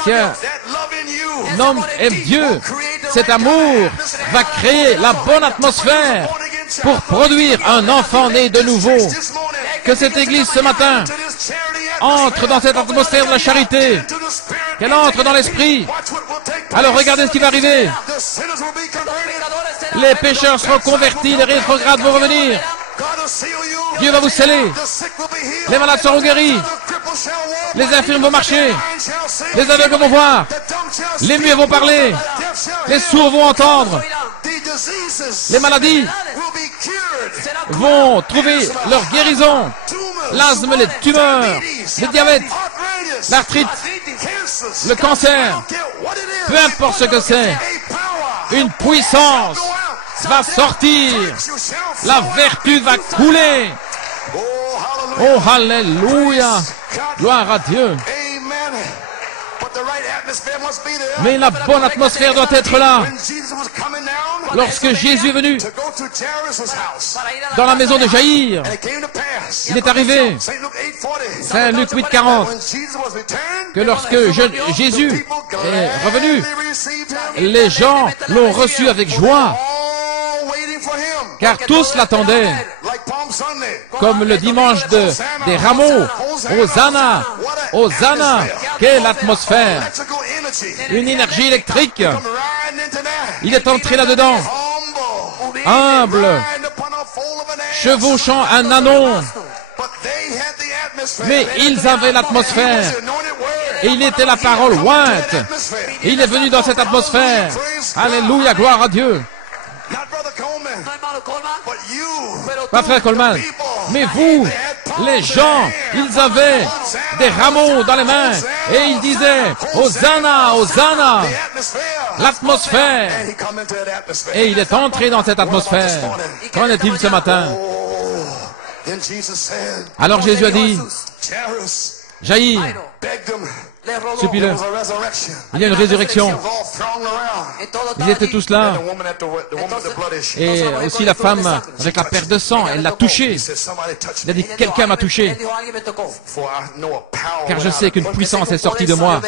si un homme aime Dieu, cet amour va créer la bonne atmosphère pour produire un enfant né de nouveau. Que cette église ce matin entre dans cette atmosphère de la charité, qu'elle entre dans l'esprit. Alors regardez ce qui va arriver. Les pécheurs seront convertis, les rétrogrades vont revenir. Dieu va vous sceller. Les malades seront guéris. Les infirmes vont marcher. Les aveugles vont voir. Les muets vont parler. Les sourds vont entendre. Les maladies vont trouver leur guérison. L'asthme, les tumeurs, le diabète, l'arthrite, le cancer. Peu importe ce que c'est. Une puissance va sortir. La vertu va couler. Oh, alléluia. Gloire à Dieu. Mais la bonne atmosphère doit être là. Lorsque Jésus est venu dans la maison de Jaïr, il est arrivé, Saint Luc 8,40, que lorsque Jésus est revenu, les gens l'ont reçu avec joie, car tous l'attendaient, comme le dimanche des rameaux. Hosanna, Hosanna, quelle atmosphère! Une énergie électrique. Il est entré là-dedans, humble, chevauchant un ânon. Mais ils avaient l'atmosphère. Et il était la parole ointe. Et il est venu dans cette atmosphère. Alléluia, gloire à Dieu. Pas frère Coleman, mais vous, les gens, ils avaient des rameaux dans les mains et ils disaient Hosanna, Hosanna, l'atmosphère. Et il est entré dans cette atmosphère. Qu'en est-il ce matin? Alors Jésus a dit, Jaïr, supplie-le. Il y a une résurrection. Ils étaient tous là. Et aussi la femme avec la perte de sang, elle l'a touché. Il a dit, quelqu'un m'a touché. Car je sais qu'une puissance est sortie de moi.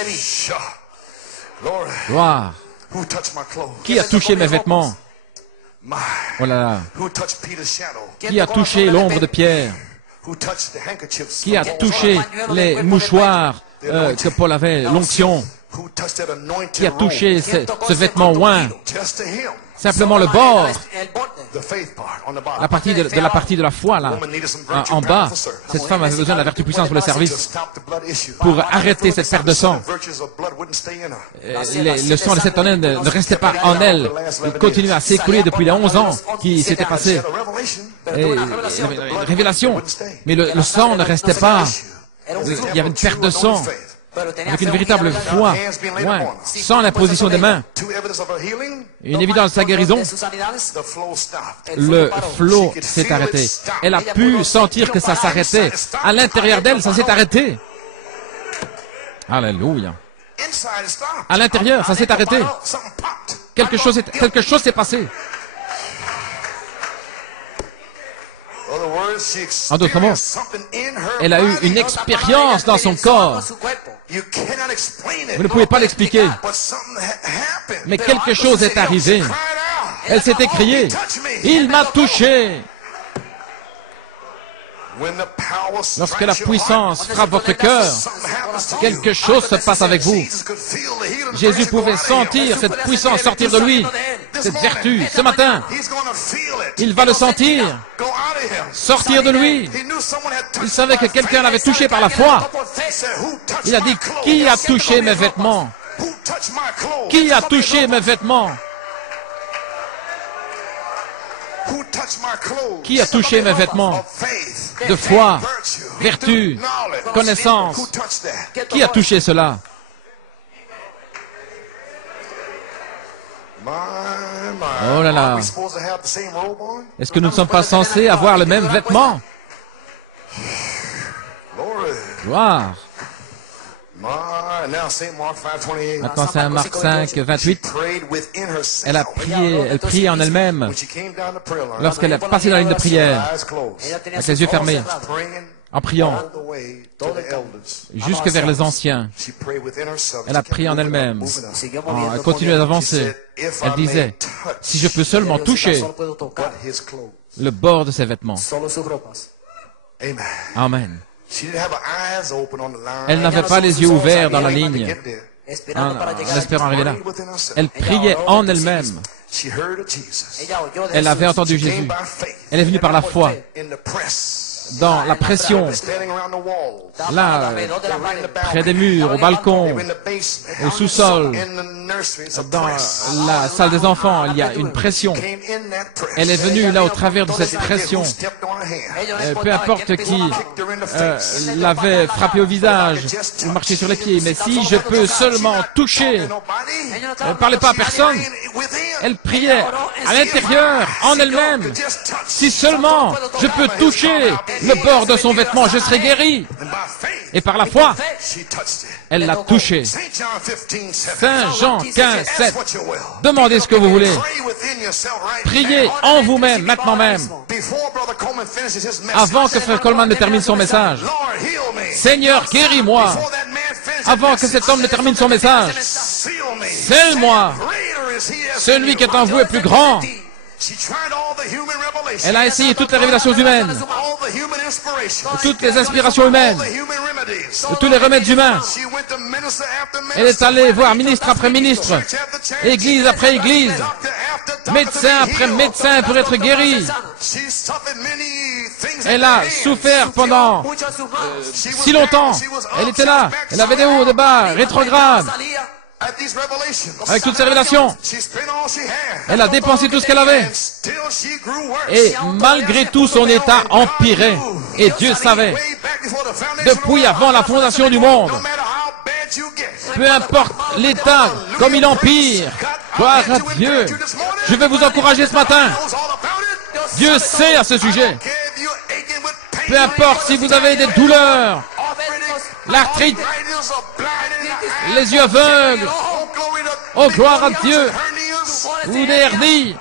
Gloire. Qui a touché mes vêtements? Oh là là. Qui a touché l'ombre de Pierre? Qui a touché les mouchoirs que Paul avait, l'onction? Qui a touché ce vêtement oint? Simplement le bord, la partie de la foi là, en bas. Cette femme avait besoin de la vertu puissance pour le service, pour arrêter cette perte de sang. Le sang de cette tonne ne restait pas en elle. Il continuait à s'écouler depuis les 11 ans qui s'étaient passés. Et il y avait une révélation, mais le sang ne restait pas. Il y avait une perte de sang. Avec une véritable foi, sans l'imposition des mains, une évidence de sa guérison, le flot s'est arrêté. Elle a pu sentir que ça s'arrêtait. À l'intérieur d'elle, ça s'est arrêté. Alléluia. À l'intérieur, ça s'est arrêté. quelque chose s'est passé. En d'autres mots, elle a eu une expérience dans son corps. Vous ne pouvez pas l'expliquer. Mais quelque chose est arrivé. Elle s'est écriée. Il m'a touché. Lorsque la puissance frappe votre cœur, quelque chose se passe avec vous. Jésus pouvait sentir cette puissance sortir de lui, cette vertu. Ce matin, il va le sentir sortir de lui. Il savait que quelqu'un l'avait touché par la foi. Il a dit, qui a touché mes vêtements? Qui a touché mes vêtements? Qui a touché mes vêtements de foi, vertu, connaissance? Qui a touché cela? Oh là là! Est-ce que nous ne sommes pas censés avoir le même vêtement? Gloire! Maintenant, c'est Marc 5, 28. Elle priait en elle-même lorsqu'elle est passée dans la ligne de prière, avec les yeux fermés, en priant, jusque vers les anciens. Elle a prié en elle-même. Elle continuait d'avancer. Elle disait, si je peux seulement toucher le bord de ses vêtements. Amen. Elle n'avait pas les yeux ouverts dans la ligne, en espérant arriver là. Elle priait en elle-même. Elle avait entendu Jésus. Elle est venue par la foi. Dans la pression, là, près des murs, au balcon, au sous-sol, dans la salle des enfants, il y a une pression. Elle est venue là au travers de cette pression. Peu importe qui l'avait frappé au visage ou marché sur les pieds, mais si je peux seulement toucher, elle ne parlait pas à personne, elle priait à l'intérieur, en elle-même. Si seulement je peux toucher le bord de son vêtement, je serai guéri. Et par la foi, elle l'a touché. Saint Jean 15, 7. Demandez ce que vous voulez. Priez en vous-même, maintenant même. Avant que Frère Coleman ne termine son message. Seigneur, guéris-moi. Avant que cet homme ne termine son message. Scelle-moi. Celui qui est en vous est plus grand. Elle a essayé toutes les révélations humaines, toutes les inspirations humaines, tous les remèdes humains. Elle est allée voir ministre après ministre, église après église, médecin après médecin pour être guérie. Elle a souffert pendant si longtemps. Elle était là. Elle avait des hauts, des bas, rétrogrades. Avec toutes ces révélations, elle a dépensé tout ce qu'elle avait. Et malgré tout, son état empirait. Et Dieu savait, depuis avant la fondation du monde, peu importe l'état, comme il empire, gloire à Dieu. Je vais vous encourager ce matin. Dieu sait à ce sujet. Peu importe si vous avez des douleurs, l'arthrite, les yeux aveugles, oh gloire à Dieu, ou des hernies,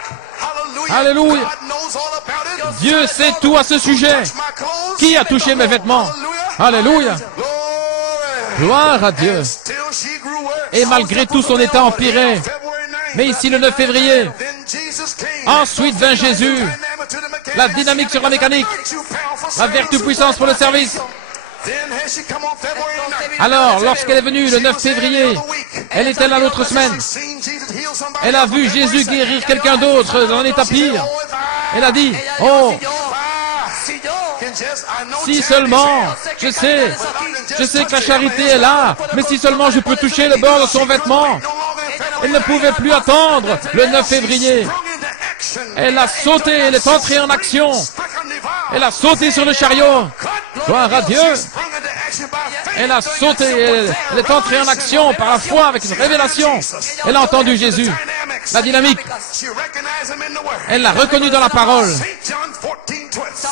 alléluia, Dieu sait tout à ce sujet. Qui a touché mes vêtements? Alléluia, gloire à Dieu. Et malgré tout son état empiré, mais ici le 9 février, ensuite vint Jésus, la dynamique sur la mécanique, la vertu puissance pour le service. Alors, lorsqu'elle est venue le 9 février, elle était là l'autre semaine. Elle a vu Jésus guérir quelqu'un d'autre dans un état pire. Elle a dit, oh, si seulement, je sais que la charité est là, mais si seulement je peux toucher le bord de son vêtement. Elle ne pouvait plus attendre le 9 février. Elle a sauté, elle est entrée en action. Elle a sauté sur le chariot. Gloire à Dieu. Elle a sauté, elle est entrée en action par la foi avec une révélation. Elle a entendu Jésus. La dynamique. Elle l'a reconnu dans la parole.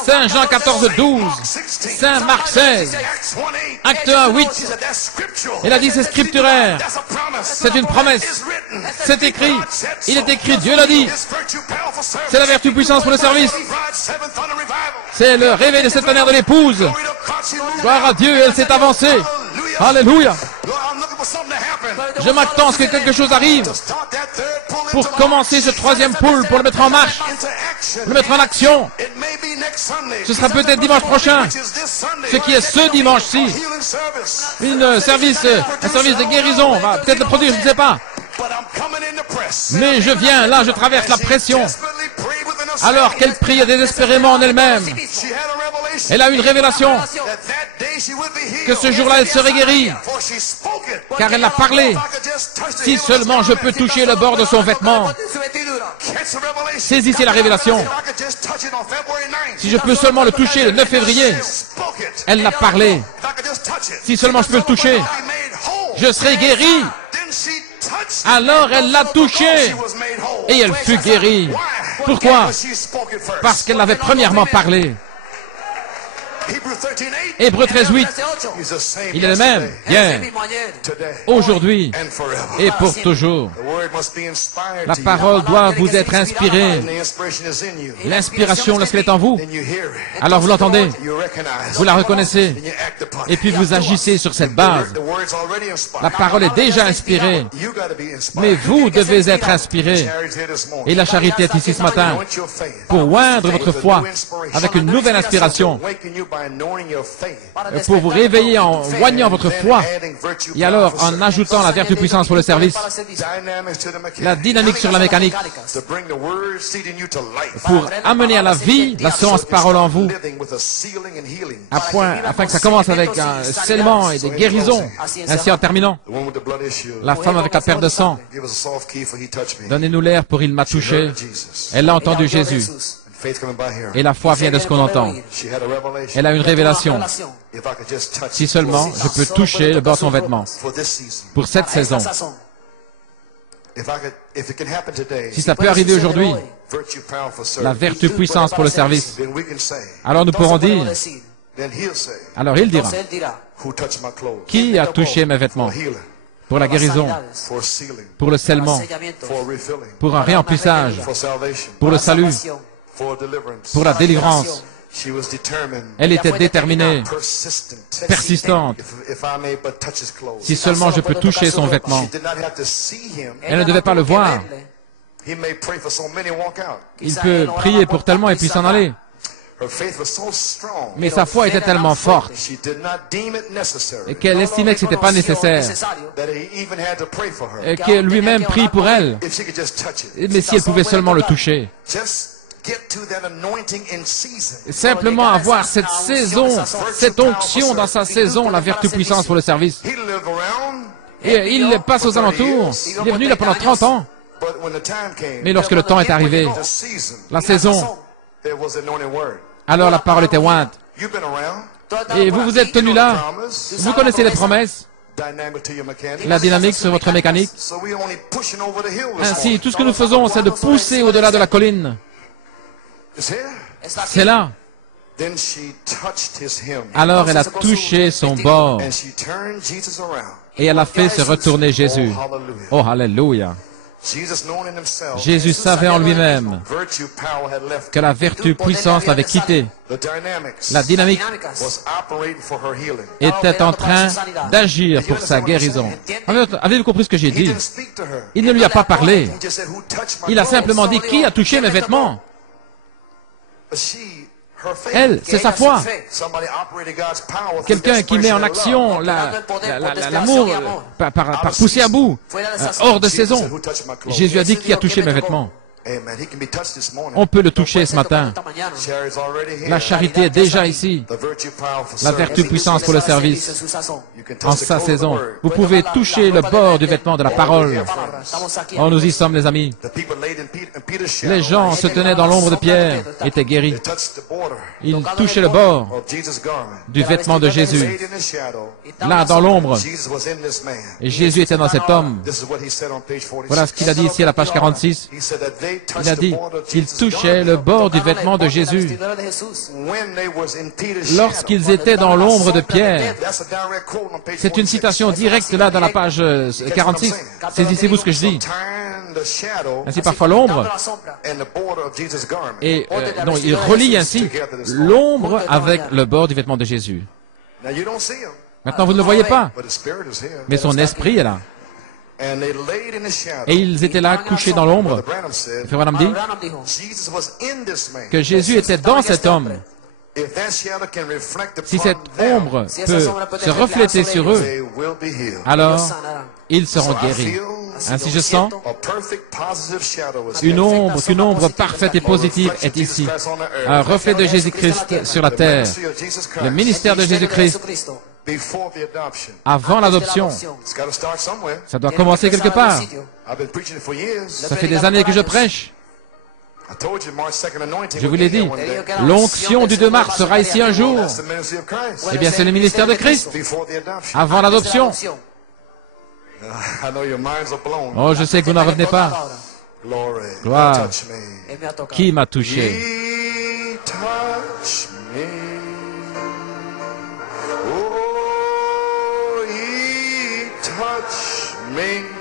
Saint Jean 14, 12. Saint Marc 16. Acte 1, 8. Il a dit c'est scripturaire. C'est une promesse. C'est écrit. Il est écrit. Dieu l'a dit. C'est la vertu puissance pour le service. C'est le réveil de cette manière de l'épouse. Gloire à Dieu, elle s'est avancée. Alléluia. Je m'attends à ce que quelque chose arrive pour commencer ce troisième pool, pour le mettre en marche, le mettre en action. Ce sera peut-être dimanche prochain, ce qui est ce dimanche-ci. Un service de guérison va peut-être le produire, je ne sais pas. Mais je viens, là, je traverse la pression. Alors qu'elle prie désespérément en elle-même, elle a eu une révélation que ce jour-là, elle serait guérie, car elle a parlé. Si seulement je peux toucher le bord de son vêtement. Saisissez la révélation. Si je peux seulement le toucher le 9 février, elle l'a parlé. Si seulement je peux le toucher, je serai guéri. Alors elle l'a touché et elle fut guérie. Pourquoi? Parce qu'elle avait premièrement parlé. Hébreux 13, 8. Il est le même hier, aujourd'hui et pour toujours. La parole doit vous être inspirée. L'inspiration, lorsqu'elle est en vous, alors vous l'entendez, vous la reconnaissez, et puis vous agissez sur cette base. La parole est déjà inspirée, mais vous devez être inspiré. Et la charité est ici ce matin pour oindre votre foi avec une nouvelle inspiration, pour vous réveiller en oignant votre foi, et alors en ajoutant la vertu puissance pour le service, la dynamique sur la mécanique, pour amener à la vie la semence parole en vous, afin que ça commence avec un scellement et des guérisons. Ainsi en terminant, la femme avec la perte de sang, donnez-nous l'air pour il m'a touché. Elle a entendu Jésus. Et la foi vient de ce qu'on entend. Elle a une révélation. Si seulement je peux toucher le bord de son vêtement pour cette saison. Si ça peut arriver aujourd'hui, la vertu puissance pour le service, alors nous pourrons dire, alors il dira, qui a touché mes vêtements? Pour la guérison, pour le scellement, pour un réemplissage, pour le salut, pour la délivrance. Elle était déterminée, persistante. Si seulement je peux toucher son vêtement. Elle ne devait pas le voir. Il peut prier pour tellement et puis s'en aller. Mais sa foi était tellement forte et qu'elle estimait que ce n'était pas nécessaire et que lui-même prie pour elle. Mais si elle pouvait seulement le toucher. Simplement avoir cette saison, cette onction dans sa saison, la vertu puissance pour le service. Et il passe aux alentours. Il est venu là pendant 30 ans. Mais lorsque le temps est arrivé, la saison, alors la parole était ointe. Et vous vous êtes tenu là. Vous connaissez les promesses. La dynamique sur votre mécanique. Ainsi, tout ce que nous faisons, c'est de pousser au-delà de la colline. C'est là. Alors elle a touché son bord et elle a fait se retourner Jésus. Oh, alléluia. Jésus savait en lui-même que la vertu puissance l'avait quitté. La dynamique était en train d'agir pour sa guérison. Avez-vous compris ce que j'ai dit? Il ne lui a pas parlé. Il a simplement dit, qui a touché mes vêtements? Elle, c'est sa foi. Quelqu'un qui met en action l'amour par pousser à bout, hors de saison. Jésus a dit, qui a touché mes vêtements? On peut le toucher ce matin. La charité est déjà ici. La vertu puissance pour le service. En sa saison. Vous pouvez toucher le bord du vêtement de la parole. Oh, nous y sommes, les amis. Les gens se tenaient dans l'ombre de Pierre, étaient guéris. Ils touchaient le bord du vêtement de Jésus. Là, dans l'ombre. Et Jésus était dans cet homme. Voilà ce qu'il a dit ici à la page 46. Il a dit qu'ils touchaient le bord du vêtement de Jésus. Lorsqu'ils étaient dans l'ombre de Pierre. C'est une citation directe là dans la page 46. Saisissez-vous ce que je dis. Ainsi parfois l'ombre. Et non, il relie ainsi l'ombre avec le bord du vêtement de Jésus. Maintenant, vous ne le voyez pas, mais son esprit est là. Et ils étaient là, couchés dans l'ombre. Le frère Branham dit que Jésus était dans cet homme. Si cette ombre peut se refléter sur eux, alors ils seront guéris. Ainsi je sens qu'une ombre parfaite et positive est ici. Un reflet de Jésus-Christ sur la terre. Le ministère de Jésus-Christ avant l'adoption. Ça doit commencer quelque part. Ça fait des années que je prêche. Je vous l'ai dit, l'onction du 2 mars sera ici un jour. Eh bien, c'est le ministère de Christ avant l'adoption. Oh, je sais que vous n'en revenez pas. Gloire. Qui m'a touché? Touch me.